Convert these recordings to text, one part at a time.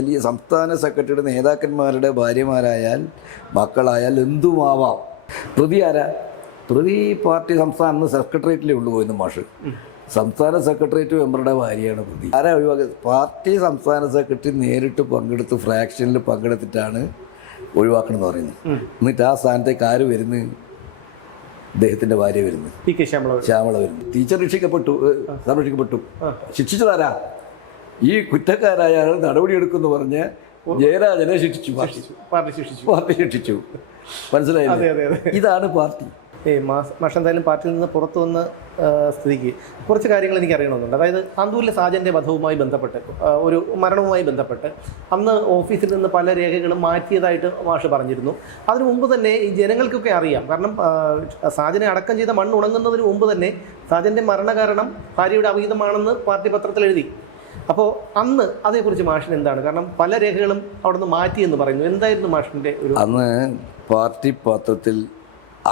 വലിയ സംസ്ഥാന സെക്രട്ടറിയുടെ നേതാക്കന്മാരുടെ ഭാര്യമാരായാൽ മക്കളായാൽ എന്തുമാവാം. പ്രതി ആരാ? പ്രതി പാർട്ടി സംസ്ഥാന സെക്രട്ടേറിയറ്റിലേ ഉള്ളു പോയിരുന്നു മാഷ്. സംസ്ഥാന സെക്രട്ടേറിയറ്റ് മെമ്പറുടെ ഭാര്യയാണ് പ്രതി. ആരാ ഒഴിവാക്കുക? പാർട്ടി സംസ്ഥാന സെക്രട്ടറി നേരിട്ട് പങ്കെടുത്ത് ഫ്രാക്ഷനിൽ പങ്കെടുത്തിട്ടാണ് ഒഴിവാക്കണമെന്ന് പറയുന്നത്. എന്നിട്ട് ആ സ്ഥാനത്തേക്ക് ആര് വരുന്നു? അദ്ദേഹത്തിൻ്റെ ഭാര്യ വരുന്നു, ശ്യാമള വരുന്നു. ടീച്ചർ സംരക്ഷിക്കപ്പെട്ടു. ശിക്ഷിച്ചതാരാ? ഈ കുറ്റക്കാരായ നടപടിയെടുക്കുമെന്ന് പറഞ്ഞ് ജയരാജനെ ശിക്ഷിച്ചു, പാർട്ടി ശിക്ഷിച്ചു. മനസ്സിലായില്ലേ? ഇതാണ് പാർട്ടി. മാഷ് എന്തായാലും പാർട്ടിയിൽ നിന്ന് പുറത്തു വന്ന സ്ഥിതിക്ക് കുറച്ച് കാര്യങ്ങൾ എനിക്ക് അറിയണമെന്നുണ്ട്. അതായത് ആന്തൂരിലെ സാജൻ്റെ വധവുമായി ബന്ധപ്പെട്ട്, ഒരു മരണവുമായി ബന്ധപ്പെട്ട് അന്ന് ഓഫീസിൽ നിന്ന് പല രേഖകളും മാറ്റിയതായിട്ട് മാഷ് പറഞ്ഞിരുന്നു. അതിനു മുമ്പ് തന്നെ ഈ ജനങ്ങൾക്കൊക്കെ അറിയാം. കാരണം സാജനെ അടക്കം ചെയ്ത മണ്ണ് ഉണങ്ങുന്നതിന് മുമ്പ് തന്നെ സാജൻ്റെ മരണകാരണം ഭാര്യയുടെ അവിഹിതമാണെന്ന് പാർട്ടി പത്രത്തിൽ എഴുതി. അപ്പോൾ അന്ന് അതേക്കുറിച്ച് മാഷിന് എന്താണ്? കാരണം പല രേഖകളും അവിടെ നിന്ന് മാറ്റിയെന്ന് പറയുന്നു. എന്തായിരുന്നു മാഷിൻ്റെ ഒരു? അന്ന് പാർട്ടി പത്രത്തിൽ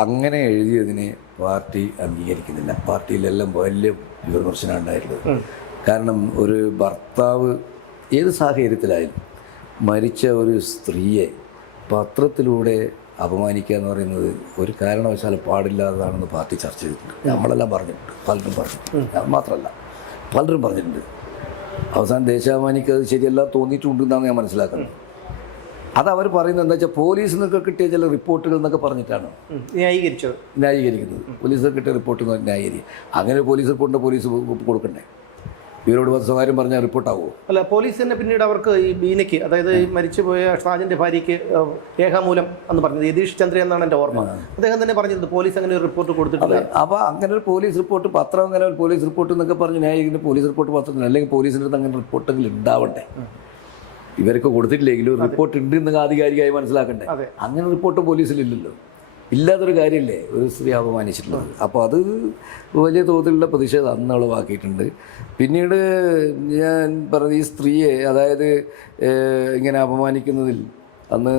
അങ്ങനെ എഴുതിയതിനെ പാർട്ടി അംഗീകരിക്കുന്നില്ല. പാർട്ടിയിലെല്ലാം വലിയ വിമർശനം ഉണ്ടായിട്ടുള്ളത്. കാരണം ഒരു ഭർത്താവ് ഏത് സാഹചര്യത്തിലായാലും മരിച്ച ഒരു സ്ത്രീയെ പത്രത്തിലൂടെ അപമാനിക്കുക എന്ന് പറയുന്നത് ഒരു കാരണവശാലും പാടില്ലാത്തതാണെന്ന് പാർട്ടി ചർച്ച ചെയ്തിട്ടുണ്ട്. നമ്മളെല്ലാം പറഞ്ഞിട്ടുണ്ട്, പലരും പറഞ്ഞിട്ടുണ്ട്. ഞാൻ മാത്രമല്ല, പലരും പറഞ്ഞിട്ടുണ്ട്. അവസാനം ദേശാഭിമാനിക്ക് അത് ശരിയല്ല തോന്നിയിട്ടുണ്ടെന്നാണ് ഞാൻ മനസ്സിലാക്കുന്നത്. അത് അവർ പറയുന്നത് എന്താ വെച്ചാൽ പോലീസിൽ നിന്നൊക്കെ കിട്ടിയ ചില റിപ്പോർട്ടുകൾ എന്നൊക്കെ പറഞ്ഞിട്ടാണ് ന്യായീകരിക്കുന്നത്. പോലീസിൽ കിട്ടിയ റിപ്പോർട്ട് ന്യായീകരിക്കും. അങ്ങനെ പോലീസ് റിപ്പോർട്ടിൻ്റെ പോലീസ് കൊടുക്കണ്ടേ? ഇവരോട് സ്വകാര്യം പറഞ്ഞാൽ റിപ്പോർട്ടാവുമോ? അല്ല, പോലീസ് തന്നെ പിന്നീട് അവർക്ക് ഈ ബീനയ്ക്ക്, അതായത് ഈ മരിച്ചുപോയ സാജൻ്റെ ഭാര്യയ്ക്ക് രേഖാമൂലം എന്ന് പറഞ്ഞത് യതീഷ് ചന്ദ്ര എന്നാണ് എൻ്റെ ഓർമ്മ. അദ്ദേഹം തന്നെ പറഞ്ഞിട്ടുണ്ട് പോലീസ് അങ്ങനെ ഒരു റിപ്പോർട്ട് കൊടുത്തിട്ടില്ല. അപ്പോൾ അങ്ങനെ ഒരു പോലീസ് റിപ്പോർട്ട് പത്രം, അങ്ങനെ ഒരു പോലീസ് റിപ്പോർട്ട് എന്നൊക്കെ പറഞ്ഞ് ന്യായീകരിക്കുന്ന പോലീസ് റിപ്പോർട്ട് പത്രത്തിൽ, അല്ലെങ്കിൽ പോലീസിൻ്റെ അടുത്ത് അങ്ങനെ റിപ്പോർട്ടെങ്കിലും ഉണ്ടാവണ്ടേ? ഇവരൊക്കെ കൊടുത്തിട്ടില്ലെങ്കിലും റിപ്പോർട്ട് ഉണ്ട് എന്ന് ആധികാരികമായി മനസ്സിലാക്കണ്ടേ? അങ്ങനെ റിപ്പോർട്ട് പോലീസിലില്ലല്ലോ. ഇല്ലാത്തൊരു കാര്യമല്ലേ ഒരു സ്ത്രീ അപമാനിച്ചിട്ടുള്ളത്. അപ്പോൾ അത് വലിയ തോതിലുള്ള പ്രതിഷേധം അന്ന് ഉളവാക്കിയിട്ടുണ്ട്. പിന്നീട് ഞാൻ പറഞ്ഞ ഈ സ്ത്രീയെ, അതായത് ഇങ്ങനെ അപമാനിക്കുന്നതിൽ അന്ന്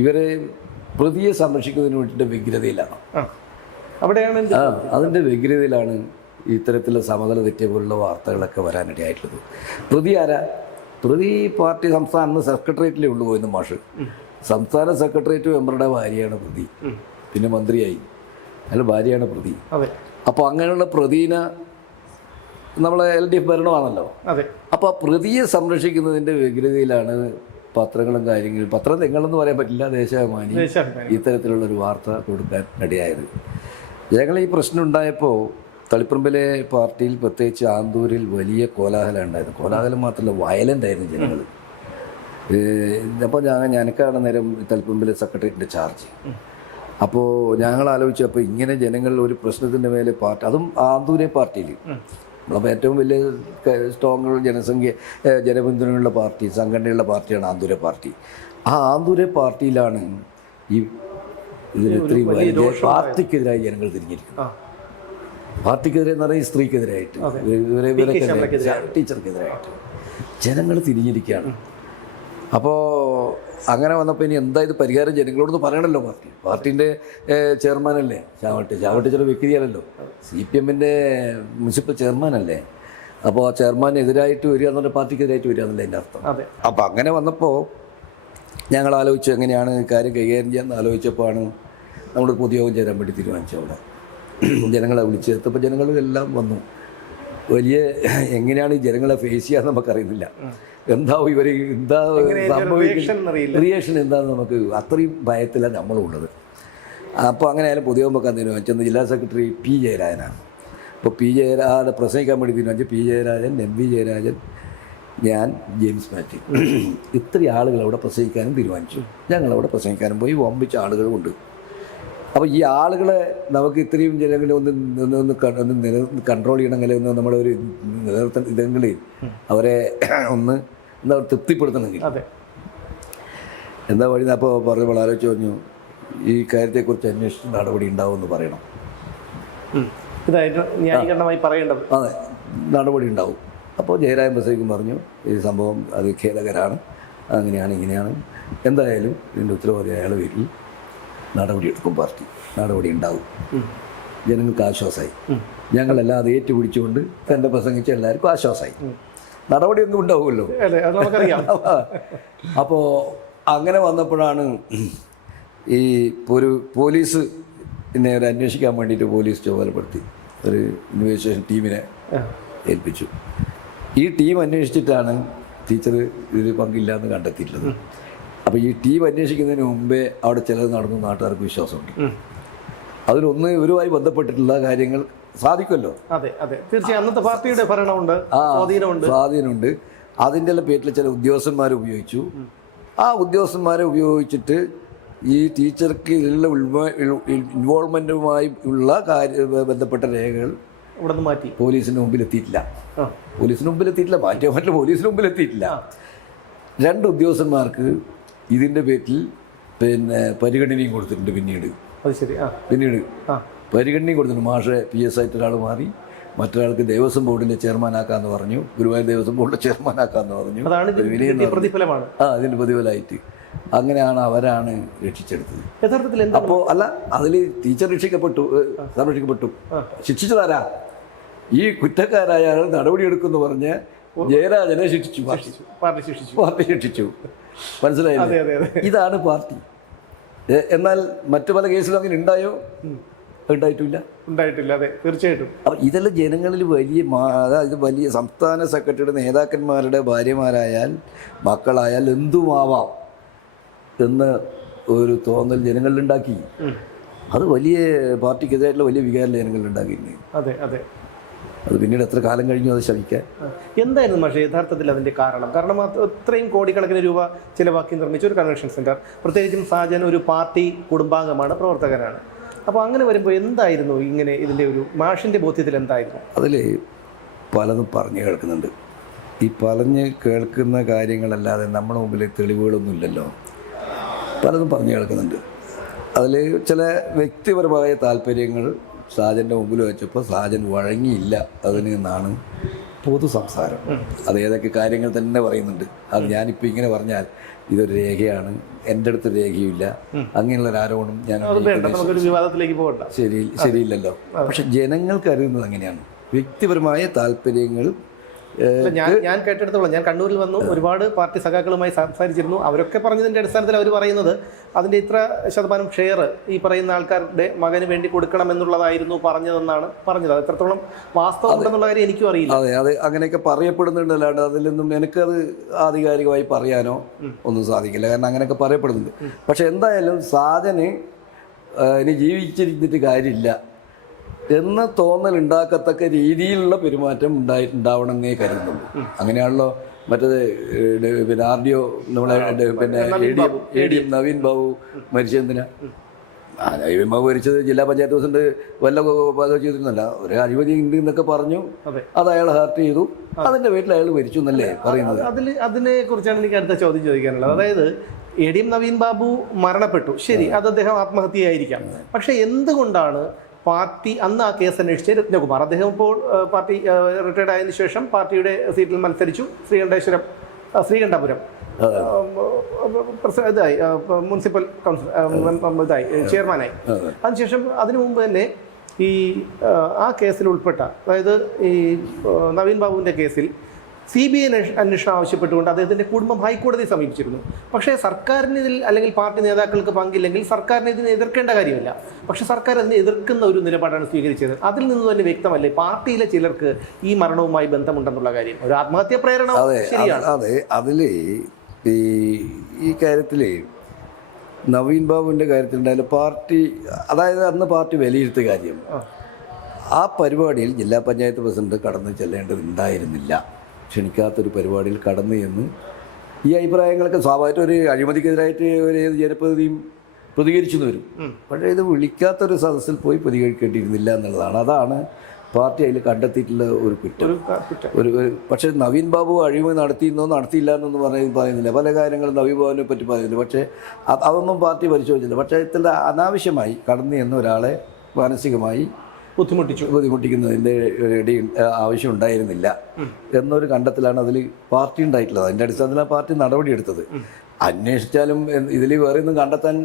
ഇവരെ പ്രതിയെ സംരക്ഷിക്കുന്നതിന് വേണ്ടിയിട്ട് വ്യഗ്രതയിലാണ്. അതിൻ്റെ വ്യഗ്രതയിലാണ് ഇത്തരത്തിലുള്ള സമതല തെറ്റിയ പോലുള്ള വാർത്തകളൊക്കെ വരാനിടയായിട്ടുള്ളത്. പ്രതി ആരാ? പ്രതി പാർട്ടി സംസ്ഥാന സെക്രട്ടേറിയറ്റിലേ ഉള്ളു പോയിരുന്നു മാഷ്. സംസ്ഥാന സെക്രട്ടേറിയറ്റ് മെമ്പറുടെ ഭാര്യയാണ് പ്രതി. പിന്നെ മന്ത്രിയായി, അല്ല ഭാര്യയാണ് പ്രതി. അപ്പോൾ അങ്ങനെയുള്ള പ്രതിനെ നമ്മളെ LDF ഭരണമാണല്ലോ. അപ്പോൾ ആ പ്രതിയെ സംരക്ഷിക്കുന്നതിൻ്റെ വ്യഗ്രതയിലാണ് പത്രങ്ങളും കാര്യങ്ങളും, പത്രം നിങ്ങളെന്ന് പറയാൻ പറ്റില്ല, ദേശാഭിമാനി ഇത്തരത്തിലുള്ളൊരു വാർത്ത കൊടുക്കാൻ ഇടയായത്. ഞങ്ങൾ ഈ പ്രശ്നം ഉണ്ടായപ്പോൾ തളിപ്പറമ്പിലെ പാർട്ടിയിൽ, പ്രത്യേകിച്ച് ആന്തൂരിൽ വലിയ കോലാഹലം ഉണ്ടായിരുന്നു. കോലാഹലം മാത്രമല്ല, വയലൻ്റ് ആയിരുന്നു ജനങ്ങൾ. അപ്പോൾ ഞാനൊക്കെയാണ് നേരം തളിപ്പറമ്പിലെ സെക്രട്ടേറിയറ്റിൻ്റെ ചാർജ്. അപ്പോൾ ഞങ്ങൾ ആലോചിച്ചു, അപ്പോൾ ഇങ്ങനെ ജനങ്ങൾ ഒരു പ്രശ്നത്തിൻ്റെ മേലെ പാർട്ടി, അതും ആന്തൂരെ പാർട്ടിയിൽ നമ്മളപ്പോൾ ഏറ്റവും വലിയ സ്ട്രോങ് ജനപിന്തുണയുള്ള പാർട്ടി, സംഘടനയുള്ള പാർട്ടിയാണ് ആന്തൂരെ പാർട്ടി. ആ ആന്തൂരെ പാർട്ടിയിലാണ് ഈ ഇതിന് ഇത്രയും വലിയ പാർട്ടിക്കെതിരായി ജനങ്ങൾ തിരിഞ്ഞിരിക്കുന്നത്. പാർട്ടിക്കെതിരെ എന്ന് പറഞ്ഞാൽ ഈ സ്ത്രീക്കെതിരായിട്ട്, ടീച്ചർക്കെതിരായിട്ട് ജനങ്ങൾ തിരിഞ്ഞിരിക്കുകയാണ്. അപ്പോൾ അങ്ങനെ വന്നപ്പോൾ ഇനി എന്താ ഇത് പരിഹാരം ജനങ്ങളോടൊന്ന് പറയണമല്ലോ. പാർട്ടീൻ്റെ ചെയർമാനല്ലേ ചാവട്ടി ചില വ്യക്തിയല്ലല്ലോ, CPM-ൻ്റെ മുനിസിപ്പൽ ചെയർമാനല്ലേ. അപ്പോൾ ആ ചെയർമാനെതിരായിട്ട് വരിക എന്ന് പറഞ്ഞാൽ പാർട്ടിക്കെതിരായിട്ട് വരിക എന്നല്ലേ എൻ്റെ അർത്ഥം. അപ്പോൾ അങ്ങനെ വന്നപ്പോൾ ഞങ്ങൾ ആലോചിച്ചു എങ്ങനെയാണ് കാര്യം കൈകാര്യം ചെയ്യാമെന്ന് ആലോചിച്ചപ്പോഴാണ് നമ്മൾ പൊതുയോഗം ചേരാൻ വേണ്ടി തീരുമാനിച്ചത്. അവിടെ ജനങ്ങളെ വിളിച്ച് ചേർത്തപ്പോൾ ജനങ്ങളെല്ലാം വന്നു. വലിയ എങ്ങനെയാണ് ഈ ജനങ്ങളെ ഫേസ് ചെയ്യാൻ നമുക്കറിയുന്നില്ല. എന്താവും ഇവർ, എന്താ സംഭവിക്കുന്നത്, റിയാക്ഷൻ എന്താണെന്ന് നമുക്ക് അത്രയും ഭയത്തിലാണ് നമ്മളുള്ളത്. അപ്പോൾ അങ്ങനെ ആയാലും പൊതുയോഗം വെക്കാൻ തീരുമാനിച്ചത് ജില്ലാ സെക്രട്ടറി P. ജയരാജനാണ്. അപ്പോൾ P. ജയരാജനെ പ്രസംഗിക്കാൻ വേണ്ടി തീരുമാനിച്ചു. P. ജയരാജൻ, MV ജയരാജൻ, ഞാൻ, ജെയിംസ് മാത്യു, ഇത്രയും ആളുകൾ അവിടെ പ്രസംഗിക്കാനും തീരുമാനിച്ചു. ഞങ്ങളവിടെ പ്രസംഗിക്കാനും പോയി. വമ്പിച്ച ആളുകളുമുണ്ട്. അപ്പോൾ ഈ ആളുകളെ നമുക്ക് ഇത്രയും ജനങ്ങളെ ഒന്ന് കൺട്രോൾ ചെയ്യണമെങ്കിൽ, ഒന്ന് നമ്മുടെ ഒരു നേതൃത്വം ഇതെങ്കിൽ അവരെ ഒന്ന് എന്താ തൃപ്തിപ്പെടുത്തണമെങ്കിൽ എന്താ വഴി? അപ്പോൾ പറഞ്ഞപ്പോൾ ആലോചിച്ച് പറഞ്ഞു, ഈ കാര്യത്തെക്കുറിച്ച് അന്വേഷിച്ച് നടപടി ഉണ്ടാവുമെന്ന് പറയണം. അതെ, നടപടി ഉണ്ടാവും. അപ്പോൾ ജയരാജൻ പ്രസംഗിക്കും പറഞ്ഞു, ഈ സംഭവം അത് ഖേദകരമാണ്, അങ്ങനെയാണ് ഇങ്ങനെയാണ്, എന്തായാലും ഇതിൻ്റെ ഉത്തരവാദി അയാൾ വീട്ടിൽ നടപടിയെടുക്കും, പാർട്ടി നടപടി ഉണ്ടാവും. ജനങ്ങൾക്ക് ആശ്വാസമായി. ഞങ്ങളെല്ലാം അത് ഏറ്റുപിടിച്ചുകൊണ്ട് തന്നെ പ്രസംഗിച്ച് എല്ലാവർക്കും ആശ്വാസമായി. നടപടിയൊന്നും ഉണ്ടാവുമല്ലോ. അല്ലേ, അത് നമുക്കറിയാം. അപ്പോൾ അങ്ങനെ വന്നപ്പോഴാണ് ഈ ഒരു പോലീസ് എന്നെ ഒരു അന്വേഷിക്കാൻ വേണ്ടിയിട്ട് പോലീസ് ചുമതലപ്പെടുത്തി ഒരു ഇൻവെസ്റ്റിഗേഷൻ ടീമിനെ ഏൽപ്പിച്ചു. ഈ ടീം അന്വേഷിച്ചിട്ടാണ് ടീച്ചർ ഇതിൽ പങ്കില്ല എന്ന് കണ്ടെത്തിയിട്ടുള്ളത്. അപ്പോൾ ഈ ടീം അന്വേഷിക്കുന്നതിന് മുമ്പേ അവിടെ ചിലത് നടന്നു നാട്ടുകാർക്ക് വിശ്വാസമുണ്ട്. അതിലൊന്ന് ഇവരുമായി ബന്ധപ്പെട്ടിട്ടുള്ള കാര്യങ്ങൾ സാധിക്കുമല്ലോ. അതെ അതെ, തീർച്ചയായും അന്നത്തെ പാർട്ടിയുടെ ഭരണമുണ്ട്, സ്വാധീനമുണ്ട്. അതിൻ്റെ പേരിൽ ചില ഉദ്യോഗസ്ഥന്മാരെ ഉപയോഗിച്ചു. ആ ഉദ്യോഗസ്ഥന്മാരെ ഉപയോഗിച്ചിട്ട് ഈ ടീച്ചർക്ക് ഇതിലുള്ള ഇൻവോൾവ്മെൻറ്റുമായി ഉള്ള ബന്ധപ്പെട്ട രേഖകൾ ഇവിടെ നിന്ന് മാറ്റി പോലീസിന് മുമ്പിൽ എത്തിയിട്ടില്ല. മാറ്റിയ മറ്റുള്ള പോലീസിന് മുമ്പിൽ എത്തിയിട്ടില്ല. 2 ഉദ്യോഗസ്ഥന്മാർക്ക് ഇതിൻ്റെ പേരിൽ പരിഗണനയും കൊടുത്തിട്ടുണ്ട്. പിന്നീട് പരിഗണനയും കൊടുത്തിട്ടുണ്ട്. മാഷെ PS ആയിട്ട് ഒരാൾ മാറി, മറ്റൊരാൾക്ക് ദേവസ്വം ബോർഡിൻ്റെ ചെയർമാനാക്കാമെന്ന് പറഞ്ഞു, ഗുരുവായൂർ ദേവസ്വം ബോർഡിൻ്റെ ചെയർമാനാക്കാമെന്ന് പറഞ്ഞു. ഇതിന്റെ പ്രതിഫലമായിട്ട് അങ്ങനെയാണ് അവരാണ് രക്ഷിച്ചെടുത്തത്. യഥാർത്ഥത്തിൽ അപ്പോൾ അല്ല, അതിൽ ടീച്ചർ സംരക്ഷിക്കപ്പെട്ടു. ശിക്ഷിച്ചതാരാ? ഈ കുറ്റക്കാരായ നടപടിയെടുക്കുമെന്ന് പറഞ്ഞ് ജയരാജനെ ശിക്ഷിച്ചു, പാർട്ടി ശിക്ഷിച്ചു. മനസ്സിലായില്ലേ? ഇതാണ് പാർട്ടി. എന്നാൽ മറ്റു പല കേസിലും അങ്ങനെ ഉണ്ടായോ? ഉണ്ടായിട്ടില്ല. അതെ, തീർച്ചയായിട്ടും. അപ്പം ഇതെല്ലാം ജനങ്ങളിൽ അതായത് വലിയ സംസ്ഥാന സെക്രട്ടറിയുടെ നേതാക്കന്മാരുടെ ഭാര്യമാരായാൽ മക്കളായാൽ എന്തുമാവാം എന്ന് ഒരു തോന്നൽ ജനങ്ങളിലുണ്ടാക്കി. അത് വലിയ പാർട്ടിക്കെതിരായിട്ടുള്ള വലിയ വികാരം ജനങ്ങളിലുണ്ടാക്കിയിരുന്നു. അതെ അതെ, അത് പിന്നീട് എത്ര കാലം കഴിഞ്ഞു അത് ശമിക്കാൻ. എന്തായിരുന്നു പക്ഷേ യഥാർത്ഥത്തിൽ അതിൻ്റെ കാരണം ഇത്രയും കോടിക്കണക്കിന് രൂപ ചിലവാക്കി നിർമ്മിച്ച ഒരു കൺവെൻഷൻ സെൻറ്റർ, പ്രത്യേകിച്ചും സാജൻ ഒരു പാർട്ടി കുടുംബാംഗമാണ്, പ്രവർത്തകനാണ്. അപ്പോൾ അങ്ങനെ വരുമ്പോൾ എന്തായിരുന്നു ഇങ്ങനെ ഇതിൻ്റെ ഒരു മാഷിൻ്റെ ബോധ്യത്തിൽ എന്തായിരുന്നു? അതിൽ പലതും പറഞ്ഞു കേൾക്കുന്നുണ്ട്. ഈ പറഞ്ഞ് കേൾക്കുന്ന കാര്യങ്ങളല്ലാതെ നമ്മുടെ മുമ്പിൽ തെളിവുകളൊന്നുമില്ലല്ലോ. പലതും പറഞ്ഞു കേൾക്കുന്നുണ്ട്. അതിൽ ചില വ്യക്തിപരമായ താല്പര്യങ്ങൾ സാജൻ്റെ മുമ്പിൽ വെച്ചപ്പോൾ സാജൻ വഴങ്ങിയില്ല അതിന് എന്നാണ് പൊതു സംസാരം. അത് ഏതൊക്കെ കാര്യങ്ങൾ തന്നെ പറയുന്നുണ്ട്. അത് ഞാനിപ്പോൾ ഇങ്ങനെ പറഞ്ഞാൽ ഇതൊരു രേഖയാണ്, എൻ്റെ അടുത്ത് രേഖയില്ല, അങ്ങനെയുള്ളൊരു ആരോപണം ഞാൻ ശരിയില്ലല്ലോ. പക്ഷെ ജനങ്ങൾക്ക് അറിയുന്നത് അങ്ങനെയാണ്. വ്യക്തിപരമായ താല്പര്യങ്ങൾ ഞാൻ കേട്ടെടുത്തോളാം. ഞാൻ കണ്ണൂരിൽ വന്നു, ഒരുപാട് പാർട്ടി സഖാക്കളുമായി സംസാരിച്ചിരുന്നു. അവരൊക്കെ പറഞ്ഞതിൻ്റെ അടിസ്ഥാനത്തിൽ അവർ പറയുന്നത് അതിൻ്റെ ഇത്ര ശതമാനം ഷെയർ ഈ പറയുന്ന ആൾക്കാരുടെ മകന് വേണ്ടി കൊടുക്കണം എന്നുള്ളതായിരുന്നു പറഞ്ഞതെന്നാണ് പറഞ്ഞത്. അത് എത്രത്തോളം വാസ്തവം ഉണ്ടെന്നുള്ള കാര്യം എനിക്കും അറിയില്ല. അതെ, അങ്ങനെയൊക്കെ പറയപ്പെടുന്നുണ്ടല്ലാണ്ട് അതിലൊന്നും എനിക്കത് ആധികാരികമായി പറയാനോ ഒന്നും സാധിക്കില്ല. കാരണം അങ്ങനെയൊക്കെ പറയപ്പെടുന്നുണ്ട്. പക്ഷെ എന്തായാലും സാധന് ഇനി ജീവിച്ചിരുന്നിട്ട് കാര്യമില്ല എന്ന തോന്നൽ ഉണ്ടാക്കത്തക്ക രീതിയിലുള്ള പെരുമാറ്റം ഉണ്ടാവണമെന്നേ കരുതുന്നുള്ളൂ. അങ്ങനെയാണല്ലോ മറ്റേത് RDO നമ്മളെ ADM നവീൻ ബാബു മരിച്ചെന്തിനാ? നവീൻ ബാബു മരിച്ചത് ജില്ലാ പഞ്ചായത്ത് പ്രസിഡന്റ് വല്ല ചെയ്തിരുന്നല്ല, ഒരു അഴിമതി ഉണ്ട് എന്നൊക്കെ പറഞ്ഞു, അത് അയാൾ ഹർട്ട് ചെയ്തു, അതിന്റെ പേരിൽ അയാൾ മരിച്ചു എന്നല്ലേ പറയുന്നത്. അതിനെ കുറിച്ചാണ് എനിക്ക് അടുത്ത ചോദ്യം ചോദിക്കാനുള്ളത്. അതായത് ADM നവീൻ ബാബു മരണപ്പെട്ടു, ശരി, അത് അദ്ദേഹം ആത്മഹത്യയായിരിക്കാം. പക്ഷെ എന്തുകൊണ്ടാണ് പാർട്ടി അന്ന് ആ കേസ് അന്വേഷിച്ച രത്നകുമാർ, അദ്ദേഹം ഇപ്പോൾ പാർട്ടി റിട്ടയർഡ് ആയതിനു ശേഷം പാർട്ടിയുടെ സീറ്റിൽ മത്സരിച്ചു, ശ്രീകണ്ഠപുരം ഇതായി, മുനിസിപ്പൽ കൗൺസിൽ ഇതായി, ചെയർമാനായി. അതിനുശേഷം അതിനു മുമ്പ് തന്നെ ഈ ആ കേസിൽ ഉൾപ്പെട്ട, അതായത് ഈ നവീൻ ബാബുവിൻ്റെ കേസിൽ CBI അന്വേഷണം ആവശ്യപ്പെട്ടുകൊണ്ട് അദ്ദേഹത്തിൻ്റെ കുടുംബം ഹൈക്കോടതിയെ സമീപിച്ചിരുന്നു. പക്ഷേ സർക്കാരിന് ഇതിൽ അല്ലെങ്കിൽ പാർട്ടി നേതാക്കൾക്ക് പങ്കില്ലെങ്കിൽ സർക്കാരിനെ ഇതിനെ എതിർക്കേണ്ട കാര്യമില്ല. പക്ഷേ സർക്കാർ അതിനെ എതിർക്കുന്ന ഒരു നിലപാടാണ് സ്വീകരിച്ചത്. അതിൽ നിന്ന് തന്നെ വ്യക്തമല്ലേ പാർട്ടിയിലെ ചിലർക്ക് ഈ മരണവുമായി ബന്ധമുണ്ടെന്നുള്ള കാര്യം? ഒരു ആത്മഹത്യ പ്രേരണ ശരിയാണ്. അതെ, അതിൽ ഈ കാര്യത്തിൽ നവീൻ ബാബുവിൻ്റെ കാര്യത്തിലുണ്ടായാലും പാർട്ടി, അതായത് അന്ന് പാർട്ടി വിലയിരുത്തിയ കാര്യം, ആ പരിപാടിയിൽ ജില്ലാ പഞ്ചായത്ത് പ്രസിഡന്റ് കടന്നു ചെല്ലേണ്ടതുണ്ടായിരുന്നില്ല. ക്ഷണിക്കാത്തൊരു പരിപാടിയിൽ കടന്നു എന്ന് ഈ അഭിപ്രായങ്ങളൊക്കെ സ്വാഭാവികമായിട്ട് ഒരു അഴിമതിക്കെതിരായിട്ട് ഒരു ഏത് ജനപ്രതിനിധിയും പ്രതികരിച്ചു വരും. പക്ഷേ ഇത് വിളിക്കാത്തൊരു സദസ്സിൽ പോയി പ്രതികരിക്കേണ്ടിയിരുന്നില്ല എന്നുള്ളതാണ്. അതാണ് പാർട്ടി അതിൽ കണ്ടെത്തിയിട്ടുള്ള ഒരു കുറ്റം. പക്ഷേ നവീൻ ബാബു അഴിമതി നടത്തിയില്ല എന്നൊന്നും പറയുന്നില്ല. പല കാര്യങ്ങളും നവീൻ ബാബുവിനെ പറ്റി പറയുന്നില്ല. പക്ഷേ അതൊന്നും പാർട്ടി പരിശോധിച്ചില്ല. പക്ഷേ ഇത്ര അനാവശ്യമായി കടന്നു എന്ന ഒരാളെ മാനസികമായി ബുദ്ധിമുട്ടിക്കുന്നതിൻ്റെ ആവശ്യം ഉണ്ടായിരുന്നില്ല എന്നൊരു കണ്ടെത്തലാണ് അതിൽ പാർട്ടി ഉണ്ടായിട്ടുള്ളത്. അതിൻ്റെ അടിസ്ഥാനത്തിലാണ് പാർട്ടി നടപടിയെടുത്തത്. അന്വേഷിച്ചാലും ഇതിൽ വേറെ ഒന്നും കണ്ടെത്താൻ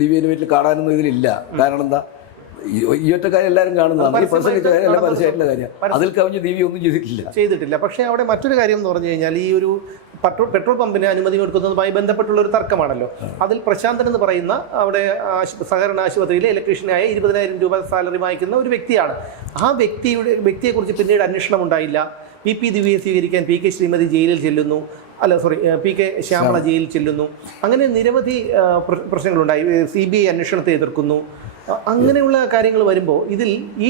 ദിവ്യൻ്റെ വീട്ടിൽ കാണാനൊന്നും ഇതിലില്ല. കാരണം എന്താ, ഈ ഒറ്റ കാര്യം എല്ലാവരും കാണുന്നതാണ്. ഈ പ്രസംഗിച്ച കാര്യം എല്ലാം പരസ്യമായിട്ടുള്ള കാര്യമാണ്. അതിൽ കവിഞ്ഞ് ദിവ്യ ഒന്നും ചെയ്തിട്ടില്ല. പക്ഷേ അവിടെ മറ്റൊരു കാര്യം എന്ന് പറഞ്ഞു കഴിഞ്ഞാൽ ഈ ഒരു പെട്രോൾ പമ്പിന് അനുമതി കൊടുക്കുന്നതുമായി ബന്ധപ്പെട്ടുള്ള ഒരു തർക്കമാണല്ലോ. അതിൽ പ്രശാന്തൻ എന്ന് പറയുന്ന അവിടെ സഹകരണ ആശുപത്രിയിലെ ഇലക്ട്രീഷ്യനായ 20,000 രൂപ സാലറി വാങ്ങിക്കുന്ന ഒരു വ്യക്തിയാണ്. ആ വ്യക്തിയെക്കുറിച്ച് പിന്നീട് അന്വേഷണം ഉണ്ടായില്ല. പി ദിവ്യയെ സ്വീകരിക്കാൻ പി കെ ശ്രീമതി ജയിലിൽ ചെല്ലുന്നു, പി കെ ശ്യാമള ജയിലിൽ ചെല്ലുന്നു. അങ്ങനെ നിരവധി പ്രശ്നങ്ങളുണ്ടായി. CBI അന്വേഷണത്തെ എതിർക്കുന്നു. അങ്ങനെയുള്ള കാര്യങ്ങൾ വരുമ്പോൾ ഇതിൽ ഈ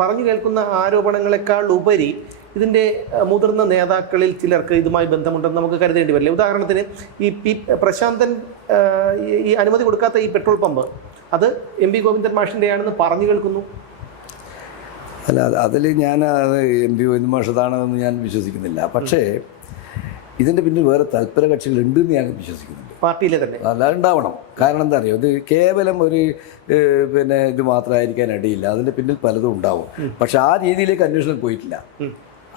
പറഞ്ഞു കേൾക്കുന്ന ആരോപണങ്ങളെക്കാൾ ഉപരി ഇതിൻ്റെ മുതിർന്ന നേതാക്കളിൽ ചിലർക്ക് ഇതുമായി ബന്ധമുണ്ടെന്ന് നമുക്ക് കരുതേണ്ടി വരില്ല. ഉദാഹരണത്തിന് ഈ പ്രശാന്തൻ ഈ അനുമതി കൊടുക്കാത്ത ഈ പെട്രോൾ പമ്പ് അത് MP ഗോവിന്ദൻ മാഷിൻ്റെയാണെന്ന് പറഞ്ഞു കേൾക്കുന്നു. അല്ല, അതിൽ ഞാൻ MP ഗോവിന്ദൻ മാഷതാണെന്ന് ഞാൻ വിശ്വസിക്കുന്നില്ല. പക്ഷേ ഇതിൻ്റെ പിന്നിൽ വേറെ തൽപര കക്ഷികളുണ്ടെന്ന് ഞാൻ വിശ്വസിക്കുന്നുണ്ട്. പാർട്ടിയിലെ തന്നെ അല്ല, ഉണ്ടാവണം. കാരണം എന്താ അറിയോ, ഇത് കേവലം ഒരു ഇത് മാത്രമായിരിക്കാൻ ഇടയില്ല. അതിൻ്റെ പിന്നിൽ പലതും ഉണ്ടാവും. പക്ഷെ ആ രീതിയിലേക്ക് അന്വേഷണം പോയിട്ടില്ല.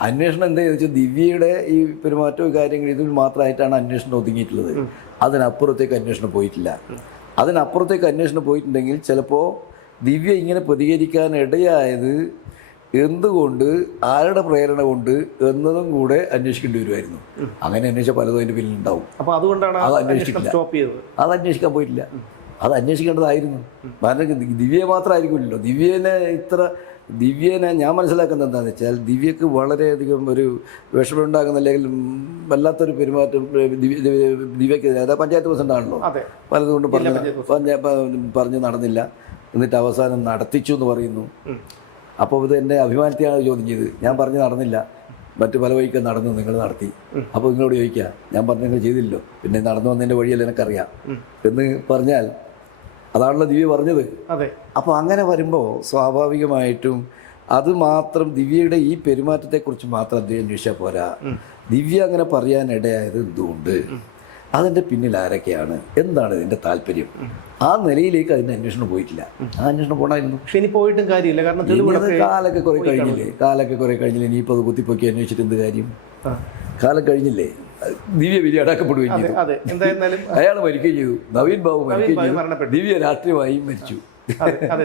അന്വേഷണം എന്താണെന്ന് വെച്ചാൽ ദിവ്യയുടെ ഈ പെരുമാറ്റവും കാര്യങ്ങൾ ഇതിൽ മാത്രമായിട്ടാണ് അന്വേഷണം ഒതുങ്ങിയിട്ടുള്ളത്. അതിനപ്പുറത്തേക്ക് അന്വേഷണം പോയിട്ടില്ല. അതിനപ്പുറത്തേക്ക് അന്വേഷണം പോയിട്ടുണ്ടെങ്കിൽ ചിലപ്പോൾ ദിവ്യ ഇങ്ങനെ പ്രതികരിക്കാൻ ഇടയായത് എന്തുകൊണ്ട്, ആരുടെ പ്രേരണ കൊണ്ട് എന്നതും കൂടെ അന്വേഷിക്കേണ്ടി വരുമായിരുന്നു. അങ്ങനെ അന്വേഷിച്ച പലതും അതിൻ്റെ പിന്നിലുണ്ടാവും. അപ്പോൾ അതുകൊണ്ടാണ് അത് അന്വേഷിക്കില്ല. അത് അന്വേഷിക്കാൻ പോയിട്ടില്ല. അത് അന്വേഷിക്കേണ്ടതായിരുന്നു. കാരണം ദിവ്യയെ മാത്രമായിരിക്കുമല്ലോ. ദിവ്യേനെ ഞാൻ മനസ്സിലാക്കുന്നത് എന്താണെന്ന് വെച്ചാൽ, ദിവ്യക്ക് വളരെയധികം ഒരു വിഷമമുണ്ടാകുന്ന അല്ലെങ്കിൽ വല്ലാത്തൊരു പെരുമാറ്റം ദിവ്യക്ക്, അതായത് പഞ്ചായത്ത് പ്രസിഡന്റാണല്ലോ, പലതുകൊണ്ട് പറഞ്ഞ് നടന്നില്ല. എന്നിട്ട് അവസാനം നടത്തിച്ചു എന്ന് പറയുന്നു. അപ്പോൾ ഇത് എൻ്റെ അഭിമാനത്തെയാണ് ചോദ്യം ചെയ്തത്. ഞാൻ പറഞ്ഞ് നടന്നില്ല, മറ്റു പല വഴിക്ക് നടന്നു, നിങ്ങൾ നടത്തി. അപ്പോൾ നിങ്ങളോട് ചോദിക്കുക, ഞാൻ പറഞ്ഞു നിങ്ങൾ ചെയ്തില്ലല്ലോ, പിന്നെ നടന്നു വന്നതിൻ്റെ വഴിയല്ല എനിക്കറിയാം എന്ന് പറഞ്ഞാൽ അതാണല്ലോ ദിവ്യ പറഞ്ഞത്. അപ്പോൾ അങ്ങനെ വരുമ്പോൾ സ്വാഭാവികമായിട്ടും അത് മാത്രം ദിവ്യയുടെ ഈ പെരുമാറ്റത്തെക്കുറിച്ച് മാത്രം അദ്ദേഹം അന്വേഷിച്ചാൽ പോരാ. ദിവ്യ അങ്ങനെ പറയാനിടയായത് എന്തുകൊണ്ട്, അതിൻ്റെ പിന്നിൽ ആരൊക്കെയാണ്, എന്താണ് ഇതിൻ്റെ താല്പര്യം, ആ നിലയിലേക്ക് അതിൻ്റെ അന്വേഷണം പോയിട്ടില്ല. ആ അന്വേഷണം പോകണമായിരുന്നു. പക്ഷെ ഇനി പോയിട്ടും കാര്യമില്ല. കാരണം കാലൊക്കെ കുറെ കഴിഞ്ഞില്ലേ. ഇനിയിപ്പോൾ അത് കുത്തിപ്പൊക്കി അന്വേഷിച്ചിട്ട് എന്ത് കാര്യം? കാലം കഴിഞ്ഞില്ലേ. ദിവ്യ വിധി അടക്കപ്പെടുകയും ചെയ്തു. അയാൾ മരിക്കുകയും ചെയ്തു. നവീൻ ബാബു മരിക്കുകയും ചെയ്തു. ദിവ്യ രാഷ്ട്രീയമായി മരിച്ചു.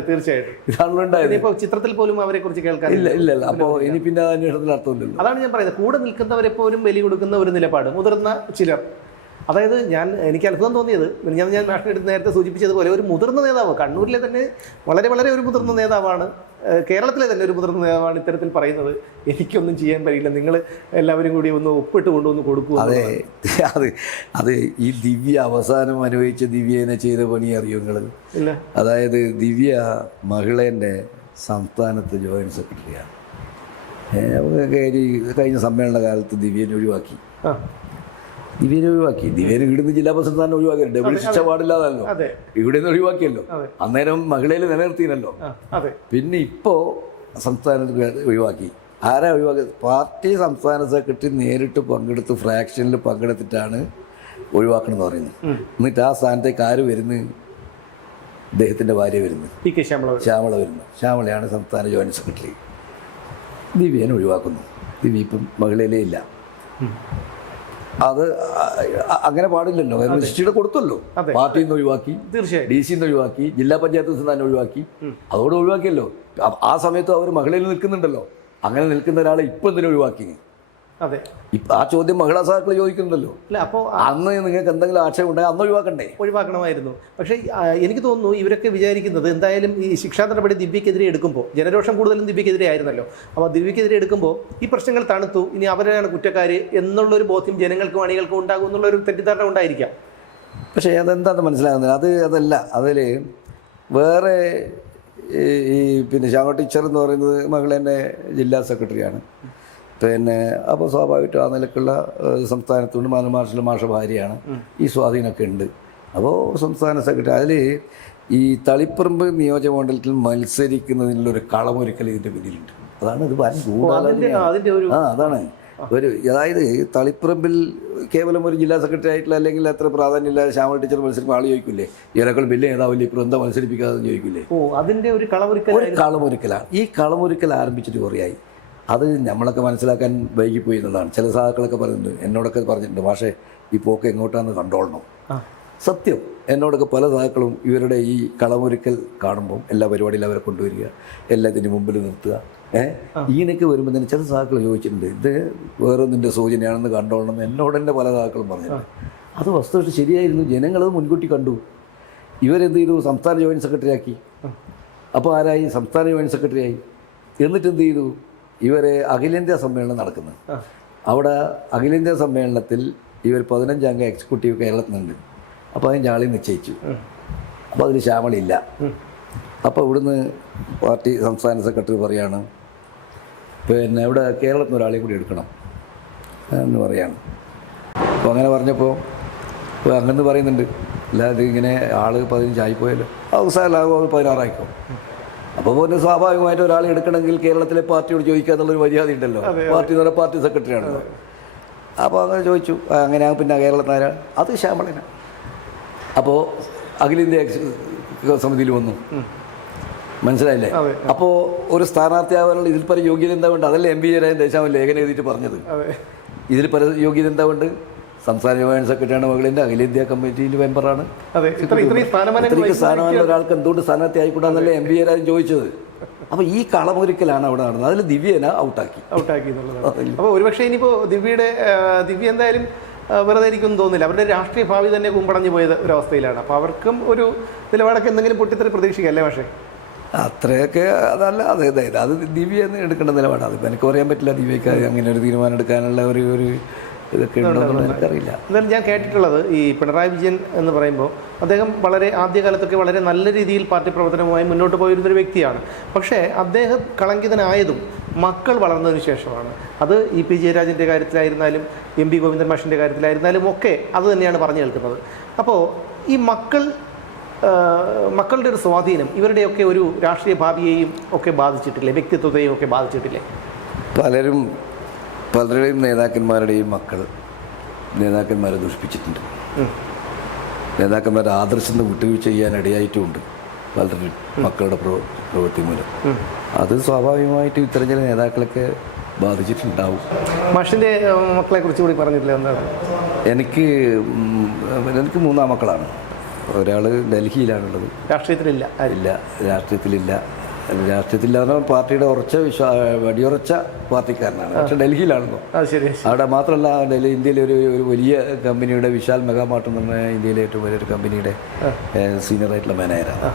തീർച്ചയായിട്ടും ചിത്രത്തിൽ പോലും അവരെ കുറിച്ച് കേൾക്കാൻ ഇല്ല. അപ്പോൾ ഇനി പിന്നെ അന്വേഷണത്തിൽ അർത്ഥമില്ലല്ലോ. അതാണ് ഞാൻ പറയുന്നത്. കൂടെ നിൽക്കുന്നവരെ പോലും ബലി കൊടുക്കുന്ന ഒരു നിലപാട് മുതിർന്ന ചിലർ. അതായത് എനിക്ക് അത്ഭുതം തോന്നിയത്, ഞാൻ നാഷണൽ നേരത്തെ സൂചിപ്പിച്ചതുപോലെ ഒരു മുതിർന്ന നേതാവ്, കണ്ണൂരിലെ തന്നെ വളരെ വളരെ ഒരു മുതിർന്ന നേതാവാണ്, കേരളത്തിലെ തന്നെ ഒരു മുതിർന്ന നേതാവാണ് ഇത്തരത്തിൽ പറയുന്നത്, എനിക്കൊന്നും ചെയ്യാൻ കഴിയില്ല, നിങ്ങൾ എല്ലാവരും കൂടി ഒന്ന് ഒപ്പിട്ട് കൊണ്ടുവന്ന് കൊടുക്കുക. അത് ഈ ദിവ്യ അവസാനം അനുഭവിച്ച ദിവ്യേനെ ചെയ്ത പണി അറിയോ നിങ്ങൾ? ഇല്ല. അതായത് ദിവ്യ മഹിളേൻ്റെ സംസ്ഥാനത്ത് ജോയിൻറ്റ് സെക്രട്ടറിയാണ്. കഴിഞ്ഞ സമ്മേളന കാലത്ത് ദിവ്യേനെ ഒഴിവാക്കി. ദിവ്യേനെ ഇവിടുന്ന് ജില്ലാ പ്രസിഡന്റ് തന്നെ ഒഴിവാക്കിയല്ലോ. ഇവിടെ ശിക്ഷ പാടില്ലാതല്ലോ, ഇവിടെ നിന്ന് ഒഴിവാക്കിയല്ലോ. അന്നേരം മഹിളയിൽ നിലനിർത്തിയല്ലോ. പിന്നെ ഇപ്പോൾ സംസ്ഥാനത്ത് ഒഴിവാക്കി. ആരാ ഒഴിവാക്കി? പാർട്ടി സംസ്ഥാന സെക്രട്ടറി നേരിട്ട് പങ്കെടുത്ത് ഫ്രാക്ഷനിൽ പങ്കെടുത്തിട്ടാണ് ഒഴിവാക്കണമെന്ന് പറയുന്നത്. എന്നിട്ട് ആ സ്ഥാനത്തേക്ക് ആര് വരുന്നു? അദ്ദേഹത്തിൻ്റെ ഭാര്യ വരുന്നു, ശ്യാമള വരുന്നു. ശ്യാമളയാണ് സംസ്ഥാന ജോയിന്റ് സെക്രട്ടറി. ദിവ്യേനെ ഒഴിവാക്കുന്നു. ദിവ്യ ഇപ്പം മഹിളയിലേ ഇല്ല. അത് അങ്ങനെ പാടില്ലല്ലോ. ശിക്ഷയുടെ കൊടുത്തല്ലോ. പാർട്ടിയിൽ നിന്ന് ഒഴിവാക്കി, DC നിന്ന് ഒഴിവാക്കി, ജില്ലാ പഞ്ചായത്ത് പ്രസിഡന്റ് ഒഴിവാക്കി, അതോടെ ഒഴിവാക്കിയല്ലോ. ആ സമയത്ത് അവർ മഹിളയിൽ നിൽക്കുന്നുണ്ടല്ലോ. അങ്ങനെ നിൽക്കുന്ന ഒരാളെ ഇപ്പം എന്തിനും ഒഴിവാക്കി? ആ ചോദ്യം മഹിളാ സഹാക്കൾ ചോദിക്കുന്നുണ്ടല്ലോ. അപ്പോൾ അന്ന് നിങ്ങൾക്ക് എന്തെങ്കിലും ആക്ഷേപം ഉണ്ടായി അന്ന് ഒഴിവാക്കണമായിരുന്നു. പക്ഷേ എനിക്ക് തോന്നുന്നു ഇവരൊക്കെ വിചാരിക്കുന്നത് എന്തായാലും ഈ ശിക്ഷാ നടപടി ദിവ്യക്കെതിരെ എടുക്കുമ്പോൾ, ജനരോഷം കൂടുതലും ദിവ്യക്കെതിരെ ആയിരുന്നല്ലോ, അപ്പോൾ ദിവ്യക്കെതിരെ എടുക്കുമ്പോൾ ഈ പ്രശ്നങ്ങൾ തണുത്തു, ഇനി അവരാണ് കുറ്റക്കാർ എന്നുള്ളൊരു ബോധ്യം ജനങ്ങൾക്കും അണികൾക്കും ഉണ്ടാകും എന്നുള്ളൊരു തെറ്റിദ്ധാരണ ഉണ്ടായിരിക്കാം. പക്ഷേ അതെന്താണെന്ന് മനസ്സിലാകുന്നത് അതല്ല. അതിൽ വേറെ ഈ പിന്നെ ശ്യാമ ടീച്ചർ എന്ന് പറയുന്നത് മഹിളേൻ്റെ ജില്ലാ സെക്രട്ടറിയാണ്. പിന്നെ അപ്പോൾ സ്വാഭാവികമായിട്ടും ആ നിലക്കുള്ള സംസ്ഥാനത്തുണ്ട്. മാർഷൽ മാഷ ഭാര്യയാണ്. ഈ സ്വാധീനമൊക്കെ ഉണ്ട്. അപ്പോൾ സംസ്ഥാന സെക്രട്ടറി അതിൽ ഈ തളിപ്പറമ്പ് നിയോജകമണ്ഡലത്തിൽ മത്സരിക്കുന്നതിനുള്ളൊരു കളമൊരുക്കൽ ഇതിൻ്റെ പിന്നിലുണ്ട്. അതാണ് ഇത് അതാണ് അതായത് തളിപ്പറമ്പിൽ കേവലം ഒരു ജില്ലാ സെക്രട്ടറി ആയിട്ടുള്ള അല്ലെങ്കിൽ അത്ര പ്രാധാന്യമില്ലാതെ ശ്യാമള ടീച്ചർ മത്സരിക്കുമ്പോൾ ആൾ ചോദിക്കില്ലേ, ഇതിനേക്കാൾ വലിയ നേതാവില്ലേ ഇപ്പോൾ എന്താ മത്സരിപ്പിക്കാതെ ചോദിക്കില്ലേ? അതിൻ്റെ ഒരു കളമൊരുക്കലാണ്. ഈ കളമൊരുക്കൽ ആരംഭിച്ചിട്ട് കുറേയായി. അത് നമ്മളൊക്കെ മനസ്സിലാക്കാൻ വൈകിപ്പോയി എന്നുള്ളതാണ്. ചില സഹാക്കളൊക്കെ പറയുന്നുണ്ട്, എന്നോടൊക്കെ പറഞ്ഞിട്ടുണ്ട്, പക്ഷേ ഈ പോക്ക് എങ്ങോട്ടാണെന്ന് കണ്ടോളണം. സത്യം എന്നോടൊക്കെ പല സഹാക്കളും ഇവരുടെ ഈ കളമൊരുക്കൽ കാണുമ്പോൾ എല്ലാ പരിപാടിയിലും അവരെ കൊണ്ടുവരിക, എല്ലാത്തിൻ്റെ മുമ്പിൽ നിർത്തുക. ഇങ്ങനെയൊക്കെ വരുമ്പോൾ തന്നെ ചില സഹാക്കൾ ചോദിച്ചിട്ടുണ്ട്, ഇത് വേറൊന്നിൻ്റെ സൂചനയാണെന്ന് കണ്ടോളണം എന്നോട് തന്നെ പല സഹാക്കളും പറഞ്ഞിട്ടുണ്ട്. അത് വസ്തുത ശരിയായിരുന്നു. ജനങ്ങളത് മുൻകൂട്ടി കണ്ടു. ഇവരെന്ത് ചെയ്തു? സംസ്ഥാന ജോയിൻറ്റ് സെക്രട്ടറി ആക്കി. അപ്പോൾ ആരായി? സംസ്ഥാന ജോയിൻറ്റ് സെക്രട്ടറി ആയി. എന്നിട്ട് എന്ത് ചെയ്തു? ഇവരെ അഖിലേന്ത്യാ സമ്മേളനം നടക്കുന്നത്. അവിടെ അഖിലേന്ത്യാ സമ്മേളനത്തിൽ ഇവർ 15 അംഗ എക്സിക്യൂട്ടീവ് കേരളത്തിൽ നിന്നുണ്ട്. അപ്പോൾ അതിന് ആളെ നിശ്ചയിച്ചു. അപ്പോൾ അതിൽ ശ്യാമളില്ല. അപ്പോൾ ഇവിടുന്ന് പാർട്ടി സംസ്ഥാന സെക്രട്ടറി പറയാണ്, പിന്നെ ഇവിടെ കേരളത്തിൽ നിന്ന് ഒരാളെ കൂടി എടുക്കണം എന്ന് പറയാണ്. അപ്പോൾ അങ്ങനെ പറഞ്ഞപ്പോൾ അങ്ങനെ പറയുന്നുണ്ട്, അല്ലാതെ ഇങ്ങനെ ആൾ 15 ആയിപ്പോയല്ലോ, അവസാനമാകും 16 ആയിക്കോ. അപ്പോൾ പിന്നെ സ്വാഭാവികമായിട്ട് ഒരാളെ എടുക്കണമെങ്കിൽ കേരളത്തിലെ പാർട്ടിയോട് ചോദിക്കുക എന്നുള്ളൊരു മര്യാദ ഉണ്ടല്ലോ. പാർട്ടി എന്ന് പറഞ്ഞാൽ പാർട്ടി സെക്രട്ടറി ആണല്ലോ. അപ്പോൾ അങ്ങനെ ചോദിച്ചു. അങ്ങനെ പിന്നെ കേരളത്തിൽ ആരാണ്? അത് ശ്യാമളനാണ്. അപ്പോൾ അഖിലേന്ത്യാ സമിതിയിൽ വന്നു. മനസ്സിലായില്ലേ? അപ്പോൾ ഒരു സ്ഥാനാർത്ഥിയാവാനുള്ള ഇതിൽ പല യോഗ്യത എന്താ വേണ്ട? അതല്ലേ എം പി ജയരാജൻ ദേശാമൻ ലേഖനം എഴുതിയിട്ട് പറഞ്ഞത്. ഇതിൽ പല യോഗ്യത എന്താ വേണ്ട? സംസ്ഥാന ജോയിന്റ് സെക്രട്ടറിയാണ്, മകളിൻ്റെ അഖിലേന്ത്യാ കമ്മിറ്റിയിൽ മെമ്പറാണ്. ഇത്രയും സ്ഥാനമാനം ഒരാൾക്ക് എന്തുകൊണ്ട് സ്ഥാനാർത്ഥി ആയിക്കൂടാന്നല്ലേ എം പി ജയരാജൻ ചോദിച്ചത്. അപ്പോൾ ഈ കളമൊരുക്കലാണ് അവിടെ നടന്നത്. അതിൽ ദിവ്യനെ ഔട്ടാക്കി എന്നുള്ളതാണ്. അപ്പോൾ ഒരുപക്ഷെ ഇനിയിപ്പോൾ ദിവ്യ എന്തായാലും വെറുതെ ഇരിക്കുമെന്ന് തോന്നുന്നില്ല. അവരുടെ രാഷ്ട്രീയ ഭാവി തന്നെ കുമ്പടഞ്ഞു പോയത് ഒരവസ്ഥയിലാണ്. അപ്പോൾ അവർക്കും ഒരു നിലപാടൊക്കെ എന്തെങ്കിലും പൊട്ടിത്തെറി പ്രതീക്ഷിക്കല്ലേ? പക്ഷേ അത്രയൊക്കെ അതല്ല, അതെ അത് ദിവ്യ എടുക്കേണ്ട നിലപാടാണ്. അതിപ്പോൾ എനിക്ക് പറയാൻ പറ്റില്ല ദിവ്യക്ക് അങ്ങനെ ഒരു തീരുമാനം എടുക്കാനുള്ള ഒരു ഇതൊക്കെ ഉണ്ടോയെന്നുള്ളത് എനിക്കറിയില്ല. എന്തായാലും ഞാൻ കേട്ടിട്ടുള്ളത് ഈ പിണറായി വിജയൻ എന്ന് പറയുമ്പോൾ അദ്ദേഹം വളരെ ആദ്യകാലത്തൊക്കെ വളരെ നല്ല രീതിയിൽ പാർട്ടി പ്രവർത്തനവുമായി മുന്നോട്ട് പോയിരുന്നൊരു വ്യക്തിയാണ്. പക്ഷേ അദ്ദേഹം കളങ്കിതനായതും മക്കൾ വളർന്നതിന് ശേഷമാണ്. അത് ഇ.പി. ജയരാജൻ്റെ കാര്യത്തിലായിരുന്നാലും എം പി ഗോവിന്ദൻ മാഷിൻ്റെ കാര്യത്തിലായിരുന്നാലും ഒക്കെ അത് തന്നെയാണ് പറഞ്ഞു കേൾക്കുന്നത്. അപ്പോൾ ഈ മക്കളുടെ ഒരു സ്വാധീനം ഇവരുടെയൊക്കെ ഒരു രാഷ്ട്രീയ ഭാവിയെയും ഒക്കെ ബാധിച്ചിട്ടില്ലേ? വ്യക്തിത്വത്തെയും ഒക്കെ ബാധിച്ചിട്ടില്ലേ? പലരുടെയും നേതാക്കന്മാരുടെയും മക്കൾ നേതാക്കന്മാരെ ദുഷിപ്പിച്ചിട്ടുണ്ട്. നേതാക്കന്മാരുടെ ആദർശം വിട്ടുവീഴ്ച ചെയ്യാൻ ഇടയായിട്ടുമുണ്ട് പലരും മക്കളുടെ പ്രവൃത്തി മൂലം. അത് സ്വാഭാവികമായിട്ട് ഇത്തരം ചില നേതാക്കളൊക്കെ ബാധിച്ചിട്ടുണ്ടാവും. മാഷിൻ്റെ മക്കളെ കുറിച്ച് കൂടി പറഞ്ഞിട്ടില്ല എന്താണ്? എനിക്ക് 3 മക്കളാണ്. ഒരാൾ ഡൽഹിയിലാണുള്ളത്. രാഷ്ട്രീയത്തിലില്ല? ഇല്ല, രാഷ്ട്രീയത്തിലില്ല പറഞ്ഞാൽ പാർട്ടിയുടെ വടിയുറച്ച പാർട്ടിക്കാരനാണ്. പക്ഷെ ഡൽഹിയിലാണെന്നോ. അവിടെ മാത്രമല്ല, ഇന്ത്യയിലെ ഒരു വലിയ കമ്പനിയുടെ വിശാൽ മെഗാമാർട്ട് എന്ന് പറഞ്ഞ ഇന്ത്യയിലെ ഏറ്റവും വലിയൊരു കമ്പനിയുടെ സീനിയറായിട്ടുള്ള മാനേജറാണ്.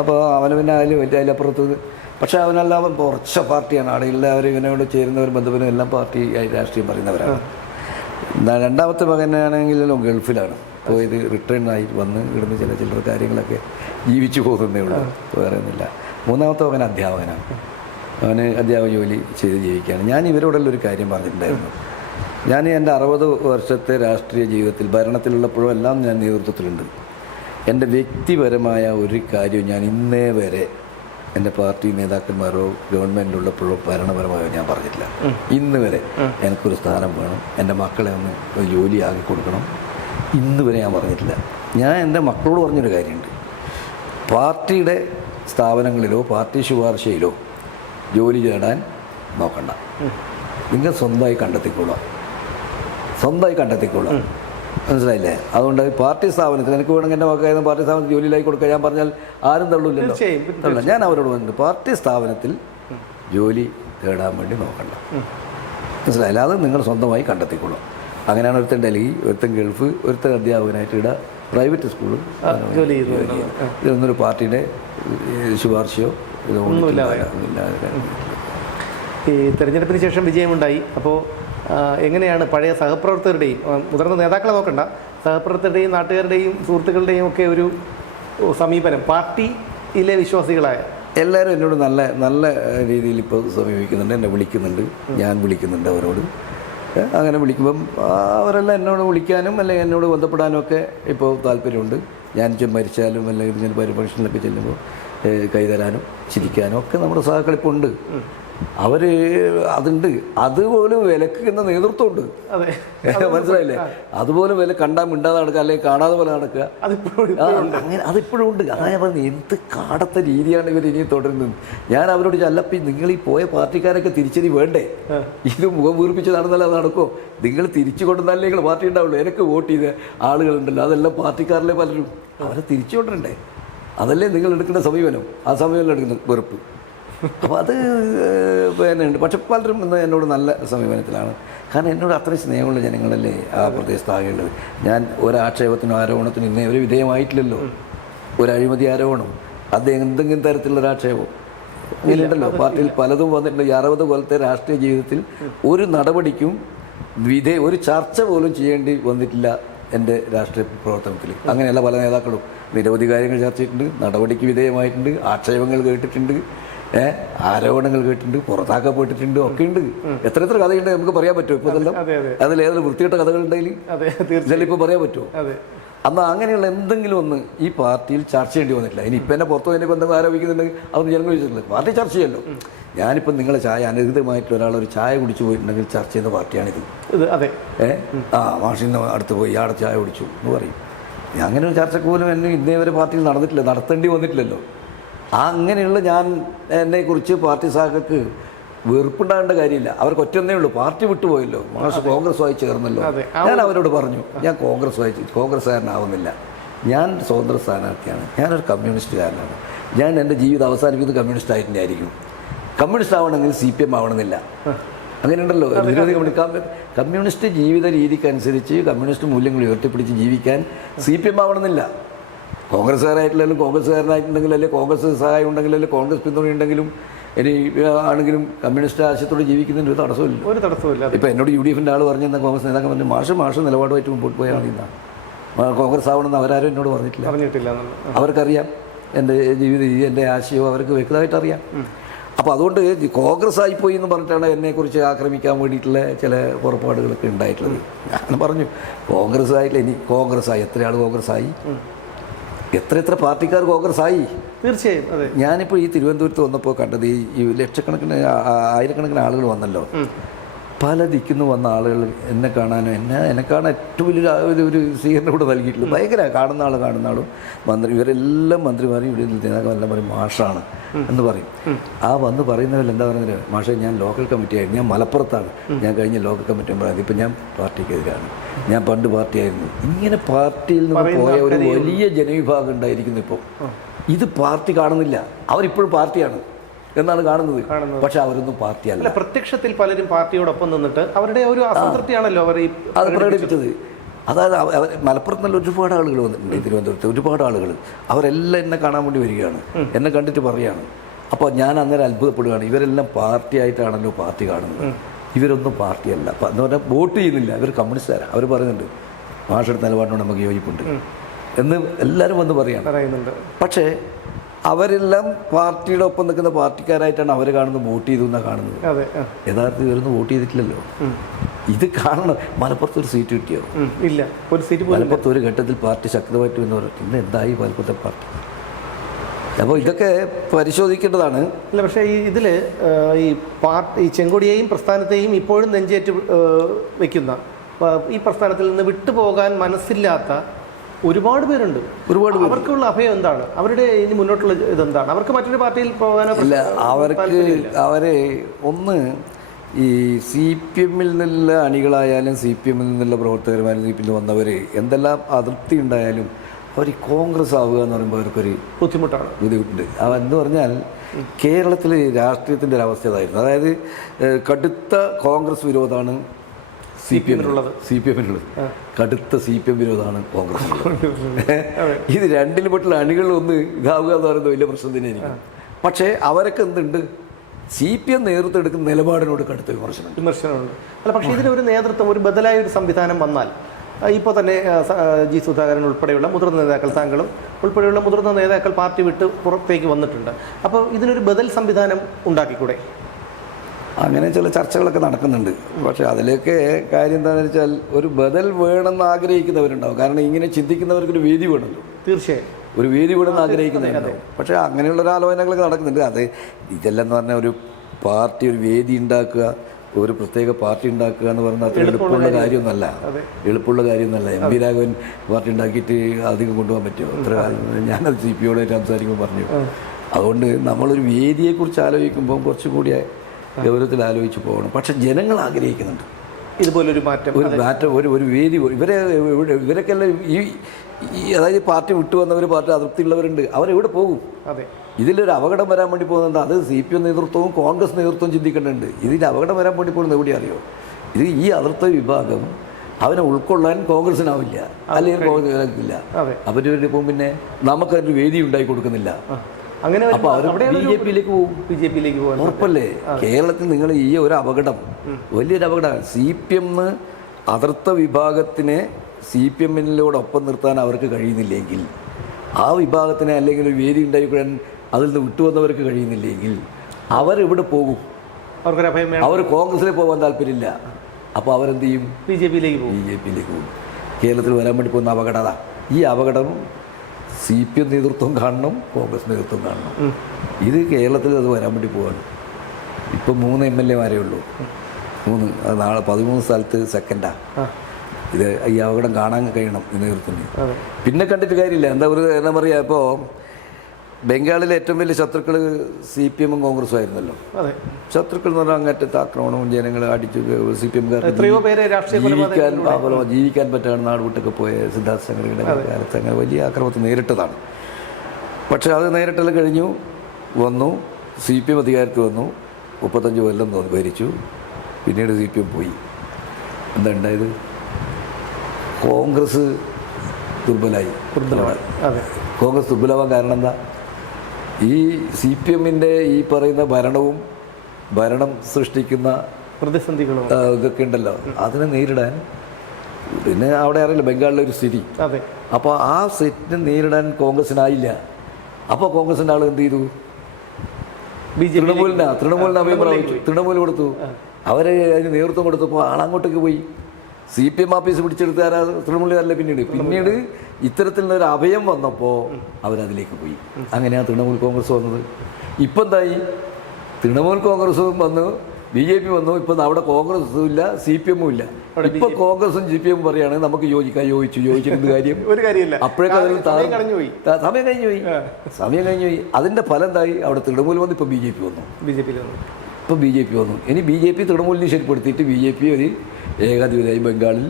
അപ്പോൾ അവന് പിന്നെ അതിലപ്പുറത്ത് പക്ഷേ അവനെല്ലാം ഉറച്ച പാർട്ടിയാണ്. അവിടെയുള്ള അവർ ഇവനോട് ചേരുന്നവരും ബന്ധുവിനും എല്ലാം പാർട്ടി രാഷ്ട്രീയം പറയുന്നവരാണ്. രണ്ടാമത്തെ മകനാണെങ്കിലും ഗൾഫിലാണ് പോയത്. റിട്ടേൺ ആയി വന്ന് ഇവിടുന്ന് ചില്ലറ കാര്യങ്ങളൊക്കെ ജീവിച്ചു പോകുന്നേ ഉള്ളൂ, വേറെ ഒന്നുമില്ല. മൂന്നാമത്തെ മകൻ അധ്യാപകനാണ്. അവന് അധ്യാപക ജോലി ചെയ്ത് ജീവിക്കുകയാണ്. ഞാൻ ഇവരോടെല്ലാം ഒരു കാര്യം പറഞ്ഞിട്ടുണ്ടായിരുന്നു. ഞാൻ എൻ്റെ 60 വർഷത്തെ രാഷ്ട്രീയ ജീവിതത്തിൽ ഭരണത്തിലുള്ളപ്പോഴും എല്ലാം ഞാൻ നേതൃത്വത്തിലുണ്ട്. എൻ്റെ വ്യക്തിപരമായ ഒരു കാര്യവും ഞാൻ ഇന്നേ വരെ എൻ്റെ പാർട്ടി നേതാക്കന്മാരോ ഗവൺമെൻറ്റിലുള്ളപ്പോഴോ ഭരണപരമായോ ഞാൻ പറഞ്ഞിട്ടില്ല. ഇന്ന് വരെ എനിക്കൊരു സ്ഥാനം വേണം, എൻ്റെ മക്കളെ ഒന്ന് ഒരു ജോലി ആക്കി കൊടുക്കണം, ഇന്ന് വരെ ഞാൻ പറഞ്ഞിട്ടില്ല. ഞാൻ എൻ്റെ മക്കളോട് പറഞ്ഞൊരു കാര്യമുണ്ട്, പാർട്ടിയുടെ സ്ഥാപനങ്ങളിലോ പാർട്ടി ശുപാർശയിലോ ജോലി ചേടാൻ നോക്കണ്ട, നിങ്ങൾ സ്വന്തമായി കണ്ടെത്തിക്കൊള്ളാം. മനസ്സിലായില്ലേ? അതുകൊണ്ട് പാർട്ടി സ്ഥാപനത്തിൽ എനിക്ക് വേണമെങ്കിൽ എൻ്റെ മക്കളെ പാർട്ടി സ്ഥാപനത്തിൽ ജോലിയിലായി കൊടുക്കുക ഞാൻ പറഞ്ഞാൽ ആരും തള്ളില്ലല്ലോ. ഞാൻ അവരോട് പറഞ്ഞിട്ട് പാർട്ടി സ്ഥാപനത്തിൽ ജോലി തേടാൻ വേണ്ടി നോക്കണ്ട, മനസ്സിലായില്ല? അത് നിങ്ങൾ സ്വന്തമായി കണ്ടെത്തിക്കൊള്ളാം. അങ്ങനെയാണ് ഒരുത്തൻ ഡൽഹി, ഒരുത്തൻ ഗൾഫ്, ഒരുത്തൻ അധ്യാപകനായിട്ട് ഇവിടെ പ്രൈവറ്റ് സ്കൂളിൽ ജോലി ചെയ്യുന്നത്. ഇതൊന്നൊരു പാർട്ടിയുടെ ശുപാർശയോ ഒന്നുമില്ല. ഈ തെരഞ്ഞെടുപ്പിന് ശേഷം വിജയമുണ്ടായി. അപ്പോൾ എങ്ങനെയാണ് പഴയ സഹപ്രവർത്തകരുടെയും മുതിർന്ന നേതാക്കളെ നോക്കണ്ട, സഹപ്രവർത്തകരുടെയും നാട്ടുകാരുടെയും സുഹൃത്തുക്കളുടെയും ഒക്കെ ഒരു സമീപനം പാർട്ടിയിലെ വിശ്വാസികളായ എല്ലാവരും എന്നോട് നല്ല രീതിയിൽ ഇപ്പോൾ സമീപിക്കുന്നുണ്ട്, എന്നെ വിളിക്കുന്നുണ്ട്, ഞാൻ വിളിക്കുന്നുണ്ട് അവരോട്. അങ്ങനെ വിളിക്കുമ്പം അവരെല്ലാം എന്നോട് വിളിക്കാനും അല്ലെങ്കിൽ എന്നോട് ബന്ധപ്പെടാനും ഒക്കെ ഇപ്പോൾ താല്പര്യമുണ്ട്. ഞാൻ മരിച്ചാലും അല്ലെങ്കിൽ ഇങ്ങനെ ഫംഗ്ഷനിലൊക്കെ ചെല്ലുമ്പോൾ കൈതരാനും ചിരിക്കാനും ഒക്കെ നമ്മുടെ സഹാക്കളിപ്പോൾ ഉണ്ട്. അവർ അതുണ്ട്, അതുപോലും വിലക്കുന്ന നേതൃത്വമുണ്ട്. അതെ, മനസ്സിലായില്ലേ? അതുപോലെ വില കണ്ടാൽ മിണ്ടാതെ നടക്കുക, അല്ലെങ്കിൽ കാണാതെ പോലെ നടക്കുക, അങ്ങനെ അതിപ്പോഴും ഉണ്ട്. അതാ ഞാൻ പറഞ്ഞത്, എന്ത് കാടത്തെ രീതിയാണ് ഇവർ ഇനി തുടരുന്നത്. ഞാൻ അവരോട് ചല്ലപ്പി, നിങ്ങൾ ഈ പോയ പാർട്ടിക്കാരൊക്കെ തിരിച്ചടി വേണ്ടേ? ഇത് മുഖം വീർപ്പിച്ച് നടന്നാലും അത് നടക്കുമോ? നിങ്ങൾ തിരിച്ചു കൊണ്ടുവന്നാലേ നിങ്ങൾ പാർട്ടി ഉണ്ടാവുള്ളൂ. എനിക്ക് വോട്ട് ചെയ്ത ആളുകളുണ്ടല്ലോ, അതെല്ലാം പാർട്ടിക്കാരിലെ പലരും, അവരെ തിരിച്ചു കൊണ്ടുവരണ്ടേ? അതല്ലേ നിങ്ങൾ എടുക്കേണ്ട സമീപനം. ആ സമീപനം എടുക്കുന്ന വെറുപ്പ്. അപ്പോൾ അത് പിന്നെ ഉണ്ട്. പക്ഷെ പലരും ഇന്ന് എന്നോട് നല്ല സമീപനത്തിലാണ്. കാരണം എന്നോട് അത്രയും സ്നേഹമുള്ള ജനങ്ങളല്ലേ ആ പ്രദേശത്താകേണ്ടത്. ഞാൻ ഒരാക്ഷേപത്തിനോ ആരോപണത്തിനോ ഇന്നേ ഒരു വിധേയമായിട്ടില്ലല്ലോ. ഒരു അഴിമതി ആരോപണം, അദ്ദേഹം എന്തെങ്കിലും തരത്തിലുള്ളൊരാക്ഷേപം അങ്ങനെയുണ്ടല്ലോ. പാർട്ടിയിൽ പലതും വന്നിട്ടുണ്ട്. ഈ 60 കൊല്ലത്തെ രാഷ്ട്രീയ ജീവിതത്തിൽ ഒരു നടപടിക്കും ഒരു ചർച്ച പോലും ചെയ്യേണ്ടി വന്നിട്ടില്ല എൻ്റെ രാഷ്ട്രീയ പ്രവർത്തനത്തിൽ. അങ്ങനെയല്ല, പല നേതാക്കളും നിരവധി കാര്യങ്ങൾ ചർച്ച ചെയ്തിട്ടുണ്ട്, നടപടിക്ക് വിധേയമായിട്ടുണ്ട്, ആക്ഷേപങ്ങൾ കേട്ടിട്ടുണ്ട്, ആരോപണങ്ങൾ കേട്ടിട്ടുണ്ട്, പുറത്താക്കപ്പെട്ടിട്ടുണ്ട്, ഒക്കെ ഉണ്ട്. എത്ര കഥയുണ്ട് നമുക്ക് പറയാൻ പറ്റുമോ? ഇപ്പോൾ ഇതെല്ലാം അതിലേതെങ്കിലും വൃത്തികെട്ട കഥകളുണ്ടെങ്കിൽ ഇതെല്ലാം ഇപ്പോൾ പറയാൻ പറ്റുമോ? അന്ന് അങ്ങനെയുള്ള എന്തെങ്കിലും ഒന്ന് ഈ പാർട്ടിയിൽ ചർച്ച ചെയ്യേണ്ടി വന്നിട്ടില്ല. ഇനി ഇപ്പം എന്നെ പുറത്തു എൻ്റെ ബന്ധം ആരോപിക്കുന്നുണ്ടെങ്കിൽ അതൊന്നും ജനങ്ങൾ ചോദിച്ചിട്ടില്ല. പാർട്ടി ചർച്ച ചെയ്യല്ലോ. ഞാനിപ്പം നിങ്ങളെ ചായ അനധികൃതമായിട്ടുള്ള ഒരാളൊരു ചായ കുടിച്ചു പോയിട്ടുണ്ടെങ്കിൽ ചർച്ച ചെയ്യുന്ന പാർട്ടിയാണിത്. മാഷിന്ന് അടുത്ത് പോയി ആടെ ചായ കുടിച്ചു എന്ന് പറയും. അങ്ങനെ ഒരു ചർച്ചക്ക് പോലും എന്നെ ഇന്നേ വരെ പാർട്ടിയിൽ നടന്നിട്ടില്ല, നടത്തേണ്ടി വന്നിട്ടില്ലല്ലോ. അങ്ങനെയുള്ള എന്നെക്കുറിച്ച് പാർട്ടി സഹാക്കൾക്ക് വെറുപ്പുണ്ടാകേണ്ട കാര്യമില്ല. അവർക്ക് ഒറ്റന്നേ ഉള്ളൂ, പാർട്ടി വിട്ടുപോയല്ലോ, മാഷ് കോൺഗ്രസുമായി ചേർന്നല്ലോ. ഞാൻ അവരോട് പറഞ്ഞു, ഞാൻ കോൺഗ്രസ്സുകാരനാവുന്നില്ല, ഞാൻ സ്വതന്ത്ര സ്ഥാനാർത്ഥിയാണ്, ഞാനൊരു കമ്മ്യൂണിസ്റ്റുകാരനാണ്, ഞാൻ എൻ്റെ ജീവിതം അവസാനിക്കുന്നത് കമ്മ്യൂണിസ്റ്റ് ആയിട്ട് തന്നെ ആയിരിക്കും. കമ്മ്യൂണിസ്റ്റ് ആവണമെങ്കിൽ CPM ആവണമെന്നില്ല. അങ്ങനെയുണ്ടല്ലോ നിരവധി കമ്മ്യൂണിസ്റ്റ് ജീവിത രീതിക്കനുസരിച്ച് കമ്മ്യൂണിസ്റ്റ് മൂല്യങ്ങൾ ഉയർത്തിപ്പിടിച്ച് ജീവിക്കാൻ CPM ആവണമെന്നില്ല. കോൺഗ്രസ്സുകാരായിട്ടില്ലെങ്കിലും കോൺഗ്രസ്സുകാരനായിട്ടുണ്ടെങ്കിലും, അല്ലെങ്കിൽ കോൺഗ്രസ് സഹായം ഉണ്ടെങ്കിലും, അല്ലെങ്കിൽ കോൺഗ്രസ് പിന്തുണയുണ്ടെങ്കിലും, ഇനി ആണെങ്കിലും കമ്മ്യൂണിസ്റ്റ് ആശയത്തോടെ ജീവിക്കുന്നതിന് ഒരു തടസ്സമില്ല. ഒരു തടസ്സമില്ല. ഇപ്പോൾ എന്നോട് UDFൻ്റെ ആൾ പറഞ്ഞെന്നാൽ കോൺഗ്രസ് നേതാക്കൾ പറഞ്ഞു, മാഷ് നിലപാടുമായിട്ട് മുമ്പോട്ട് പോയാൽ മതി എന്നാണ്. കോൺഗ്രസ് ആവണമെന്ന് അവരാരും എന്നോട് പറഞ്ഞിട്ടില്ല. അവർക്കറിയാം എൻ്റെ ജീവിത രീതി, എൻ്റെ ആശയവും അവർക്ക് വ്യക്തമായിട്ട് അറിയാം. അപ്പോൾ അതുകൊണ്ട് കോൺഗ്രസ് ആയിപ്പോയി എന്ന് പറഞ്ഞിട്ടാണ് എന്നെക്കുറിച്ച് ആക്രമിക്കാൻ വേണ്ടിയിട്ടുള്ള ചില പുറപ്പാടുകളൊക്കെ ഉണ്ടായിട്ടുള്ളത്. ഞാൻ പറഞ്ഞു, കോൺഗ്രസ് ആയിട്ടില്ല, ഇനി കോൺഗ്രസ് ആയി, എത്ര ആൾ കോൺഗ്രസ് ആയി, എത്ര പാർട്ടിക്കാർ കോൺഗ്രസ് ആയി. തീർച്ചയായും. അതെ, ഞാനിപ്പോൾ ഈ തിരുവനന്തപുരത്ത് വന്നപ്പോൾ കണ്ടത് ഈ ലക്ഷക്കണക്കിന് ആയിരക്കണക്കിന് ആളുകൾ വന്നല്ലോ. പല ദിക്കുന്നു വന്ന ആളുകൾ എന്നെ കാണാനും എന്നെ കാണാൻ ഏറ്റവും വലിയൊരു സ്വീകരണം കൂടെ നൽകിയിട്ടില്ല. ഭയങ്കര കാണുന്ന ആളും ഇവരെല്ലാം മന്ത്രിമാരും ഇവിടെ നേതാക്കളെല്ലാം പറയും മാഷാണ് എന്ന് പറയും. ആ വന്ന് പറയുന്നവരെല്ലാം എന്താ പറയുന്നത്, മാഷെ ഞാൻ ലോക്കൽ കമ്മിറ്റി ആയിരുന്നു, ഞാൻ മലപ്പുറത്താണ്, ഞാൻ കഴിഞ്ഞ ലോക്കൽ കമ്മിറ്റി പറയുന്നത്, ഇപ്പം ഞാൻ പാർട്ടിക്കെതിരാണ്, ഞാൻ പണ്ട് പാർട്ടിയായിരുന്നു. ഇങ്ങനെ പാർട്ടിയിൽ നിന്ന് പോയ ഒരു വലിയ ജനവിഭാഗം ഉണ്ടായിരിക്കുന്നു. ഇപ്പോൾ ഇത് പാർട്ടി കാണുന്നില്ല, അവരിപ്പോഴും പാർട്ടിയാണ് എന്നാണ് കാണുന്നത്. പക്ഷെ അവരൊന്നും പാർട്ടിയല്ല. പ്രത്യക്ഷത്തിൽ പലരും പാർട്ടിയോടൊപ്പം നിന്നിട്ട് അവരുടെ ഒരു അസംതൃപ്തിയാണല്ലോ അവർ അത് പ്രകടിപ്പിച്ചത്. അതായത് മലപ്പുറത്ത് നല്ല ഒരുപാട് ആളുകൾ വന്നിട്ടുണ്ട്, തിരുവനന്തപുരത്ത് ഒരുപാട് ആളുകൾ, അവരെല്ലാം എന്നെ കാണാൻ വേണ്ടി വരികയാണ്, എന്നെ കണ്ടിട്ട് പറയുകയാണ്. അപ്പോൾ ഞാൻ അന്നേരം അത്ഭുതപ്പെടുകയാണ്, ഇവരെല്ലാം പാർട്ടിയായിട്ടാണല്ലോ പാർട്ടി കാണുന്നത്, ഇവരൊന്നും പാർട്ടിയല്ല എന്ന് പറഞ്ഞാൽ വോട്ട് ചെയ്യുന്നില്ല, ഇവർ കമ്മ്യൂണിസ്റ്റുകാരാണ്. അവർ പറയുന്നുണ്ട് മാഷയുടെ നിലപാടിനോട് നമുക്ക് യോജിപ്പുണ്ട് എന്ന് എല്ലാവരും വന്ന് പറയുന്നുണ്ട്. പക്ഷേ അവരെല്ലാം പാർട്ടിയുടെ ഒപ്പം നിൽക്കുന്ന പാർട്ടിക്കാരായിട്ടാണ് അവർ കാണുന്നത്, വോട്ട് ചെയ്തു എന്നാണ് കാണുന്നത്. യഥാർത്ഥത്തിൽ ഇവരൊന്നും വോട്ട് ചെയ്തിട്ടില്ലല്ലോ. ഇത് കാണണം. മലപ്പുറത്ത് ഒരു സീറ്റ് കിട്ടിയോ? ഇല്ല, ഒരു സീറ്റ്. മലപ്പുറത്ത് ഒരു ഘട്ടത്തിൽ പാർട്ടി ശക്തമായിട്ട് എന്ന് പറയും, ഇന്ന് എന്തായി മലപ്പുറത്തെ പാർട്ടി? അപ്പോൾ ഇതൊക്കെ പരിശോധിക്കേണ്ടതാണ്. അല്ല, പക്ഷേ ഇതിൽ ഈ ചെങ്കൊടിയെയും പ്രസ്ഥാനത്തെയും ഇപ്പോഴും നെഞ്ചേറ്റ് വയ്ക്കുന്ന, ഈ പ്രസ്ഥാനത്തിൽ നിന്ന് വിട്ടുപോകാൻ മനസ്സില്ലാത്ത ഒരുപാട് പേരുണ്ട്. അവർക്കുള്ള അഭയം എന്താണ്? അവരുടെ ഇനി മുന്നോട്ടുള്ള ഇതെന്താണ്? അവർക്ക് മറ്റൊരു പാർട്ടിയിൽ പോകാനോ ഇല്ല. അവരെ ഒന്ന് ഈ CPM നിന്നുള്ള അണികളായാലും CPM നിന്നുള്ള പ്രവർത്തകന്മാരും CPM വന്നവർ എന്തെല്ലാം അതൃപ്തി ഉണ്ടായാലും അവർ കോൺഗ്രസ് ആവുക എന്ന് പറയുമ്പോൾ അവർക്കൊരു ബുദ്ധിമുട്ടുണ്ട്. എന്ന് പറഞ്ഞാൽ കേരളത്തിൽ രാഷ്ട്രീയത്തിൻ്റെ ഒരു അവസ്ഥ ഇതായിരുന്നു. അതായത് കടുത്ത കോൺഗ്രസ് വിരോധമാണ് CPM-നുള്ളത്, കടുത്ത CPM വിരോധമാണ് കോൺഗ്രസ്. ഇത് രണ്ടിലും പെട്ടുള്ള അണികളിലൊന്ന് ഇതാവുക എന്ന് പറയുന്നത് വലിയ പ്രശ്നം തന്നെയായിരിക്കും. പക്ഷേ അവരൊക്കെ എന്തുണ്ട്, CPM നേതൃത്വം എടുക്കുന്ന നിലപാടിനോട് കടുത്ത വിമർശനമുണ്ട്. അല്ല, പക്ഷേ ഇതിനൊരു നേതൃത്വം, ഒരു ബദലായ ഒരു സംവിധാനം വന്നാൽ, ഇപ്പോൾ തന്നെ G. സുധാകരൻ ഉൾപ്പെടെയുള്ള മുതിർന്ന നേതാക്കൾ, താങ്കളും ഉൾപ്പെടെയുള്ള മുതിർന്ന നേതാക്കൾ പാർട്ടി വിട്ട് പുറത്തേക്ക് വന്നിട്ടുണ്ട്. അപ്പോൾ ഇതിനൊരു ബദൽ സംവിധാനം ഉണ്ടാക്കിക്കൂടെ? അങ്ങനെ ചില ചർച്ചകളൊക്കെ നടക്കുന്നുണ്ട്. പക്ഷേ അതിലേക്ക് കാര്യം എന്താണെന്ന് വെച്ചാൽ ഒരു ബദൽ വേണമെന്ന് ആഗ്രഹിക്കുന്നവരുണ്ടാവും. കാരണം ഇങ്ങനെ ചിന്തിക്കുന്നവർക്കൊരു വേദി വേണമല്ലോ. തീർച്ചയായും ഒരു വേദി വേണമെന്ന് ആഗ്രഹിക്കുന്നവരുണ്ടാവും. പക്ഷേ അങ്ങനെയുള്ളൊരു ആലോചനകളൊക്കെ നടക്കുന്നുണ്ട്. അത് ഇതെല്ലാം എന്ന് പറഞ്ഞാൽ ഒരു പാർട്ടി ഒരു വേദി ഉണ്ടാക്കുക, ഒരു പ്രത്യേക പാർട്ടി ഉണ്ടാക്കുക എന്ന് പറഞ്ഞാൽ അത്ര എളുപ്പമുള്ള കാര്യമൊന്നുമല്ല. എളുപ്പമുള്ള കാര്യമൊന്നുമല്ല. എം പി രാഘവൻ പാർട്ടി ഉണ്ടാക്കിയിട്ട് അധികം കൊണ്ടുപോകാൻ പറ്റുമോ? അത്ര ഞാനത് CPയോട് സംസാരിക്കുമ്പോൾ പറഞ്ഞു. അതുകൊണ്ട് നമ്മളൊരു വേദിയെക്കുറിച്ച് ആലോചിക്കുമ്പോൾ കുറച്ചും കൂടി ഗൗരവത്തിൽ ആലോചിച്ച് പോകണം. പക്ഷെ ജനങ്ങൾ ആഗ്രഹിക്കുന്നുണ്ട് ഇതുപോലൊരു മാറ്റം, ഒരു വേദി. ഇവരൊക്കെല്ലാം അതായത് പാർട്ടി വിട്ടുവന്നവർ, പാർട്ടി അതൃപ്തിയുള്ളവരുണ്ട്, അവരെവിടെ പോകും? ഇതിലൊരു അപകടം വരാൻ വേണ്ടി പോകുന്നുണ്ട്. അത് CPM നേതൃത്വവും കോൺഗ്രസ് നേതൃത്വവും ചിന്തിക്കേണ്ടതുണ്ട്. ഇതിൻ്റെ അപകടം വരാൻ വേണ്ടി പോകുന്നത് എവിടെ അറിയോ? ഇത് ഈ അതിർത്ത വിഭാഗം അവനെ ഉൾക്കൊള്ളാൻ കോൺഗ്രസിനാവില്ല, അല്ലെങ്കിൽ കോൺഗ്രസിനാവില്ല. അവര് പോകും. പിന്നെ നമുക്കൊരു വേദി ഉണ്ടാക്കി കൊടുക്കുന്നില്ല. അപ്പോൾ അവർ BJPയിലേക്ക് പോകും. ഉറപ്പല്ലേ? കേരളത്തിൽ നിങ്ങൾ ഈ ഒരു അപകടം, വലിയൊരു അപകടമാണ്. CPM അതിർത്ത വിഭാഗത്തിനെ CPMനോടൊപ്പം നിർത്താൻ അവർക്ക് കഴിയുന്നില്ലെങ്കിൽ, ആ വിഭാഗത്തിനെ അല്ലെങ്കിൽ ഒരു വേദി ഉണ്ടായിക്കൂടാൻ അതിൽ നിന്ന് വിട്ടുവന്നവർക്ക് കഴിയുന്നില്ലെങ്കിൽ അവരെവിടെ പോകും? അവർ കോൺഗ്രസിലേക്ക് പോകാൻ താല്പര്യമില്ല. അപ്പോൾ അവരെന്ത് ചെയ്യും? BJPയിലേക്ക് പോകും. കേരളത്തിൽ വരാൻ വേണ്ടി പോകുന്ന അപകടത. ഈ അപകടം CPM നേതൃത്വം കാണണം, കോൺഗ്രസ് നേതൃത്വം കാണണം. ഇത് കേരളത്തിൽ അത് വരാൻ വേണ്ടി പോവാണ്. ഇപ്പം 3 MLAമാരേ ഉള്ളൂ. 3. അത് നാളെ 13 സ്ഥലത്ത് സെക്കൻഡാണ്. ഇത് ഈ അപകടം കാണാൻ കഴിയണം ഈ നേതൃത്വത്തിന്. പിന്നെ കണ്ടിട്ട് കാര്യമില്ല. എന്താ പറയുക, ഇപ്പോൾ ബംഗാളിലെ ഏറ്റവും വലിയ ശത്രുക്കൾ CPMും കോൺഗ്രസും ആയിരുന്നല്ലോ. ശത്രുക്കൾ എന്ന് പറഞ്ഞാൽ അങ്ങേറ്റത്തെ ആക്രമണവും ജനങ്ങളെ അടിച്ചു CPMകാർക്ക് ജീവിക്കാൻ പറ്റാണ് നാട് വിട്ടൊക്കെ പോയ സിദ്ധാർത്ഥ സംഘടനയുടെ കാലത്ത് അങ്ങനെ വലിയ ആക്രമണത്തിൽ നേരിട്ടതാണ്. പക്ഷേ അത് നേരിട്ടെല്ലാം കഴിഞ്ഞു വന്നു. CPM അധികാരത്തിൽ വന്നു. 35 കൊല്ലം ഭരിച്ചു. പിന്നീട് CPM പോയി. എന്താ ഉണ്ടായത്? കോൺഗ്രസ് ദുർബലമായി. കോൺഗ്രസ് ദുർബലമാകാൻ കാരണം എന്താ? ഈ CPMൻ്റെ ഈ പറയുന്ന ഭരണം സൃഷ്ടിക്കുന്ന പ്രതിസന്ധികളും ഇതൊക്കെ ഉണ്ടല്ലോ, അതിനെ നേരിടാൻ പിന്നെ അവിടെ അറിയില്ല ബംഗാളിലെ ഒരു സ്ഥിതി. അപ്പോൾ ആ സെറ്റിനെ നേരിടാൻ കോൺഗ്രസിനായില്ല. അപ്പോൾ കോൺഗ്രസിൻ്റെ ആൾ എന്ത് ചെയ്തു? തൃണമൂലിന് അഭയം പ്രാപിച്ചു. തൃണമൂൽ കൊടുത്തു. അവർ അതിന് നേതൃത്വം കൊടുത്തപ്പോൾ ആളങ്ങോട്ടേക്ക് പോയി. CPM ഓഫീസ് പിടിച്ചെടുത്താരാ? തൃണമൂലുകാരല്ലേ. പിന്നീട് ഇത്തരത്തിലുള്ളൊരു അഭയം വന്നപ്പോൾ അവരതിലേക്ക് പോയി. അങ്ങനെയാണ് തൃണമൂൽ കോൺഗ്രസ് വന്നത്. ഇപ്പം എന്തായി? തൃണമൂൽ കോൺഗ്രസും വന്നു, BJP വന്നു. ഇപ്പം അവിടെ കോൺഗ്രസും ഇല്ല, CPMും ഇല്ല. ഇപ്പം കോൺഗ്രസും CPM പറയുകയാണെങ്കിൽ നമുക്ക് യോജിച്ചിരുന്ന കാര്യം ഒരു കാര്യമില്ല. അപ്പോഴേക്കും സമയം കഴിഞ്ഞു പോയി. അതിൻ്റെ ഫലം എന്തായി? അവിടെ തൃണമൂൽ വന്നു. ഇപ്പം BJP വന്നു. ഇനി BJP തൃണമൂലിനെ ശരിപ്പെടുത്തിയിട്ട് BJP ഒരു ഏകാധിപതിയായി ബംഗാളിൽ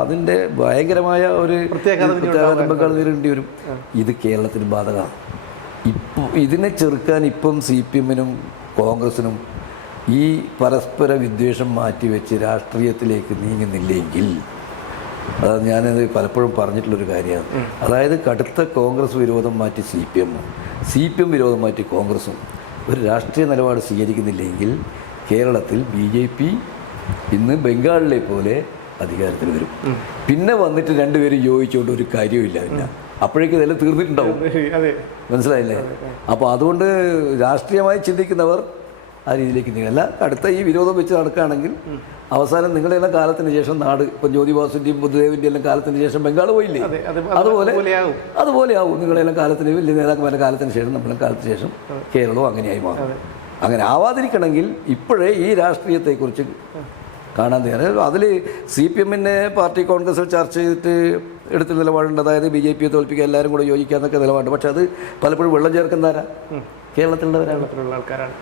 അതിൻ്റെ ഭയങ്കരമായ ഒരു പ്രത്യാഘാതം ബംഗാൾ നേരിടേണ്ടി വരും. ഇത് കേരളത്തിന് ബാധകമാണ്. ഇപ്പോൾ ഇതിനെ ചെറുക്കാൻ ഇപ്പം CPMനും കോൺഗ്രസിനും ഈ പരസ്പര വിദ്വേഷം മാറ്റിവെച്ച് രാഷ്ട്രീയത്തിലേക്ക് നീങ്ങുന്നില്ലെങ്കിൽ, അത് ഞാനത് പലപ്പോഴും പറഞ്ഞിട്ടുള്ളൊരു കാര്യമാണ്. അതായത് കടുത്ത കോൺഗ്രസ് വിരോധം മാറ്റി CPM വിരോധം മാറ്റി കോൺഗ്രസും ഒരു രാഷ്ട്രീയ നിലപാട് സ്വീകരിക്കുന്നില്ലെങ്കിൽ കേരളത്തിൽ BJP ഇന്ന് ബംഗാളിലെ പോലെ അധികാരത്തിൽ വരും. പിന്നെ വന്നിട്ട് രണ്ടുപേരും യോജിച്ചുകൊണ്ട് ഒരു കാര്യമില്ല. പിന്നെ അപ്പോഴേക്കും ഇതെല്ലാം തീർന്നിട്ടുണ്ടാവും. മനസ്സിലായില്ലേ? അപ്പോൾ അതുകൊണ്ട് രാഷ്ട്രീയമായി ചിന്തിക്കുന്നവർ ആ രീതിയിലേക്ക് നീങ്ങല്ല. അടുത്ത ഈ വിരോധം വെച്ച് നടക്കുകയാണെങ്കിൽ അവസാനം നിങ്ങളുടെയെല്ലാം കാലത്തിന് ശേഷം നാട്, ഇപ്പം ജ്യോതിബാസുൻ്റെയും ബുദ്ധദേവിൻ്റെ എല്ലാം കാലത്തിന് ശേഷം ബംഗാൾ പോയില്ലേ, അതുപോലെയാവും നിങ്ങളെല്ലാം കാലത്തിന് വലിയ നേതാക്കന്മാരുടെ കാലത്തിന് ശേഷം നമ്മളെ കാലത്തിന് ശേഷം കേരളവും അങ്ങനെയായി മാറും. അങ്ങനെ ആവാതിരിക്കണമെങ്കിൽ ഇപ്പോഴേ ഈ രാഷ്ട്രീയത്തെക്കുറിച്ച് കാണാൻ തയ്യാറ്. അതിൽ CPMനെ പാർട്ടി കോൺഗ്രസ് ചർച്ച ചെയ്തിട്ട് എടുത്ത നിലപാടുണ്ട്. അതായത് BJPയെ തോൽപ്പിക്കുക, എല്ലാവരും കൂടെ യോജിക്കാന്നൊക്കെ നിലപാടുണ്ട്. പക്ഷെ അത് പലപ്പോഴും വെള്ളം ചേർക്കുന്നതാരാ? കേരളത്തിലുള്ളവരാണ്, ആൾക്കാരാണ്.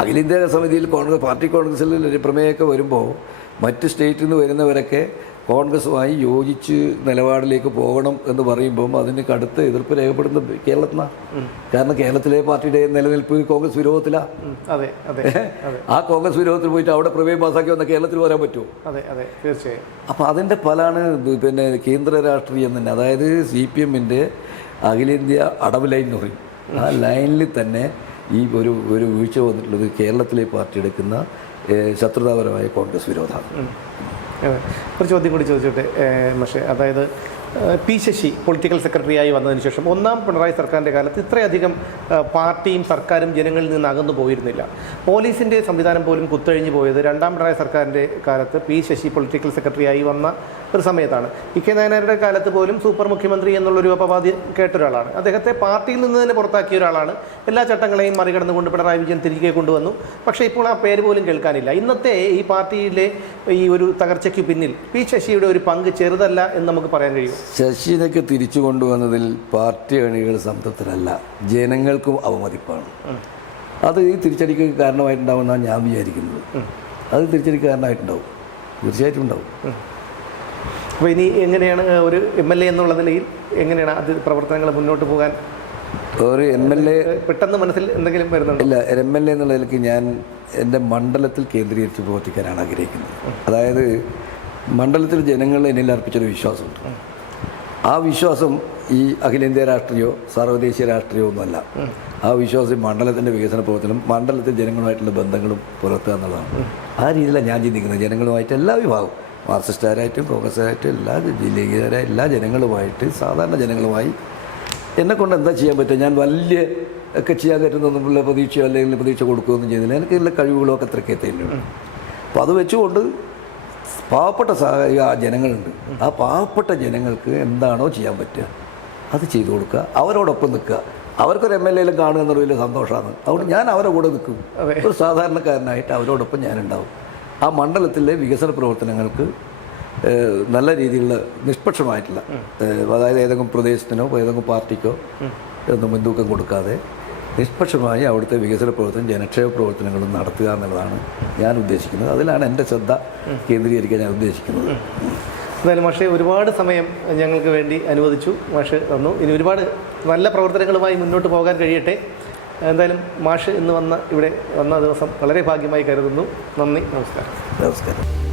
അഖിലേന്ത്യാ സമിതിയിൽ പാർട്ടി കോൺഗ്രസിൽ ഒരു പ്രമേയമൊക്കെ വരുമ്പോൾ മറ്റ് സ്റ്റേറ്റിൽ നിന്ന് വരുന്നവരൊക്കെ കോൺഗ്രസുമായി യോജിച്ച് നിലപാടിലേക്ക് പോകണം എന്ന് പറയുമ്പം അതിന് കടുത്ത എതിർപ്പ് രേഖപ്പെടുന്നത് കേരളത്തിനാണ്. കാരണം കേരളത്തിലെ പാർട്ടിയുടെ നിലനിൽപ്പ് കോൺഗ്രസ് വിരോധത്തിലാണ്. ആ കോൺഗ്രസ് വിരോധത്തിൽ പോയിട്ട് അവിടെ പ്രമേയം പാസ്സാക്കി വന്ന കേരളത്തിൽ വരാൻ പറ്റുമോ? തീർച്ചയായും. അപ്പോൾ അതിൻ്റെ ഫലമാണ് പിന്നെ കേന്ദ്ര രാഷ്ട്രീയം തന്നെ. അതായത് CPMൻ്റെ അഖിലേന്ത്യ അടവ് ലൈൻ എന്ന് പറയും. ആ ലൈനിൽ തന്നെ ഈ ഒരു വീഴ്ച വന്നിട്ടുള്ളത് കേരളത്തിലെ പാർട്ടി എടുക്കുന്ന ശത്രുതാപരമായ കോൺഗ്രസ് വിരോധമാണ്. ഒരു ചോദ്യം കൂടി ചോദിച്ചോട്ടെ പക്ഷേ, അതായത് പി ശശി പൊളിറ്റിക്കൽ സെക്രട്ടറിയായി വന്നതിന് ശേഷം ഒന്നാം പിണറായി സർക്കാരിൻ്റെ കാലത്ത് ഇത്രയധികം പാർട്ടിയും സർക്കാരും ജനങ്ങളിൽ നിന്ന് അകന്നു പോയിരുന്നില്ല. പോലീസിൻ്റെ സംവിധാനം പോലും കുത്തഴിഞ്ഞു പോയത് രണ്ടാം പിണറായി സർക്കാരിൻ്റെ കാലത്ത് പി ശശി പൊളിറ്റിക്കൽ സെക്രട്ടറിയായി വന്ന ഒരു സമയത്താണ്. കെ നായനാരുടെ കാലത്ത് പോലും സൂപ്പർ മുഖ്യമന്ത്രി എന്നുള്ളൊരു അപവാദി കേട്ട ഒരാളാണ്. അദ്ദേഹത്തെ പാർട്ടിയിൽ നിന്ന് തന്നെ പുറത്താക്കിയ ഒരാളാണ്. എല്ലാ ചട്ടങ്ങളെയും മറികടന്നുകൊണ്ട് പിണറായി വിജയൻ തിരികെ കൊണ്ടുവന്നു. പക്ഷേ ഇപ്പോൾ ആ പേര് പോലും കേൾക്കാനില്ല. ഇന്നത്തെ ഈ പാർട്ടിയിലെ ഈ ഒരു തകർച്ചയ്ക്ക് പിന്നിൽ പി ശശിയുടെ ഒരു പങ്ക് ചെറുതല്ല എന്ന് നമുക്ക് പറയാൻ കഴിയും. ശശിനൊക്കെ തിരിച്ചു കൊണ്ടുവന്നതിൽ പാർട്ടി അണികൾ സംതൃപ്തരല്ല, ജനങ്ങൾക്കും അവമതിപ്പാണ്. അത് ഈ തിരിച്ചടിക്ക് കാരണമായിട്ടുണ്ടാവുമെന്നാണ് ഞാൻ വിചാരിക്കുന്നത്. അത് തിരിച്ചടിക്ക് കാരണമായിട്ടുണ്ടാവും, തീർച്ചയായിട്ടും ഉണ്ടാവും. അപ്പോൾ ഇനി എങ്ങനെയാണ് ഒരു MLA എന്നുള്ള നിലയിൽ എങ്ങനെയാണ് അത് പ്രവർത്തനങ്ങൾ മുന്നോട്ട് പോകാൻ? ഒരു MLA പെട്ടെന്ന് മനസ്സിൽ എന്തെങ്കിലും വരുന്നുണ്ടോ? ഇല്ല, MLA എന്നുള്ള നിലയ്ക്ക് ഞാൻ എൻ്റെ മണ്ഡലത്തിൽ കേന്ദ്രീകരിച്ച് പ്രവർത്തിക്കാനാണ് ആഗ്രഹിക്കുന്നത്. അതായത് മണ്ഡലത്തിൽ ജനങ്ങൾ എന്നിൽ അർപ്പിച്ചൊരു വിശ്വാസമുണ്ട്. ആ വിശ്വാസം ഈ അഖിലേന്ത്യാ രാഷ്ട്രീയമോ സർവ്വദേശീയ രാഷ്ട്രീയമോ ഒന്നുമല്ല. ആ വിശ്വാസം മണ്ഡലത്തിൻ്റെ വികസന പ്രവർത്തനം, മണ്ഡലത്തിൽ ജനങ്ങളുമായിട്ടുള്ള ബന്ധങ്ങളും പുലർത്തുക എന്നുള്ളതാണ്. ആ രീതിയിലാണ് ഞാൻ ചിന്തിക്കുന്നത്. ജനങ്ങളുമായിട്ട് എല്ലാ വിഭാഗവും, മാർക്സിസ്റ്റുകാരായിട്ടും കോൺഗ്രസ്സുകാരായിട്ടും ലീഗുകാരായ എല്ലാ ജനങ്ങളുമായിട്ട്, സാധാരണ ജനങ്ങളുമായി എന്നെക്കൊണ്ട് എന്താ ചെയ്യാൻ പറ്റുക, ഞാൻ വലിയ ഒക്കെ ചെയ്യാൻ പറ്റുന്നൊന്നുമില്ല പ്രതീക്ഷയോ അല്ലെങ്കിൽ പ്രതീക്ഷ കൊടുക്കുകയൊന്നും ചെയ്യുന്നില്ല. എനിക്കുള്ള കഴിവുകളൊക്കെ അത്രയ്ക്ക് എത്തിയിട്ടുണ്ട്. അപ്പോൾ അത് വെച്ചുകൊണ്ട് പാവപ്പെട്ട ജനങ്ങളുണ്ട്. ആ പാവപ്പെട്ട ജനങ്ങൾക്ക് എന്താണോ ചെയ്യാൻ പറ്റുക അത് ചെയ്തു കൊടുക്കുക, അവരോടൊപ്പം നിൽക്കുക. അവർക്കൊരു MLA കാണുക എന്നുള്ള വലിയ സന്തോഷമാണ്. അതുകൊണ്ട് ഞാൻ അവരുടെ കൂടെ നിൽക്കും. ഒരു സാധാരണക്കാരനായിട്ട് അവരോടൊപ്പം ഞാനുണ്ടാവും. ആ മണ്ഡലത്തിലെ വികസന പ്രവർത്തനങ്ങൾക്ക് നല്ല രീതിയിലുള്ള നിഷ്പക്ഷമായിട്ടുള്ള, അതായത് ഏതെങ്കിലും പ്രദേശത്തിനോ ഏതെങ്കിലും പാർട്ടിക്കോ ഒന്നും മുൻതൂക്കം കൊടുക്കാതെ നിഷ്പക്ഷമായി അവിടുത്തെ വികസന പ്രവർത്തനം, ജനക്ഷേമ പ്രവർത്തനങ്ങളും നടത്തുക എന്നുള്ളതാണ് ഞാൻ ഉദ്ദേശിക്കുന്നത്. അതിലാണ് എൻ്റെ ശ്രദ്ധ കേന്ദ്രീകരിക്കാൻ ഞാൻ ഉദ്ദേശിക്കുന്നത്. എന്തായാലും മാഷെ ഒരുപാട് സമയം ഞങ്ങൾക്ക് വേണ്ടി അനുവദിച്ചു. മാഷ് തന്നു. ഇനി ഒരുപാട് നല്ല പ്രവർത്തനങ്ങളുമായി മുന്നോട്ട് പോകാൻ കഴിയട്ടെ. എന്തായാലും മാഷ് ഇന്ന് ഇവിടെ വന്ന ദിവസം വളരെ ഭാഗ്യമായി കരുതുന്നു. നന്ദി, നമസ്കാരം. നമസ്കാരം.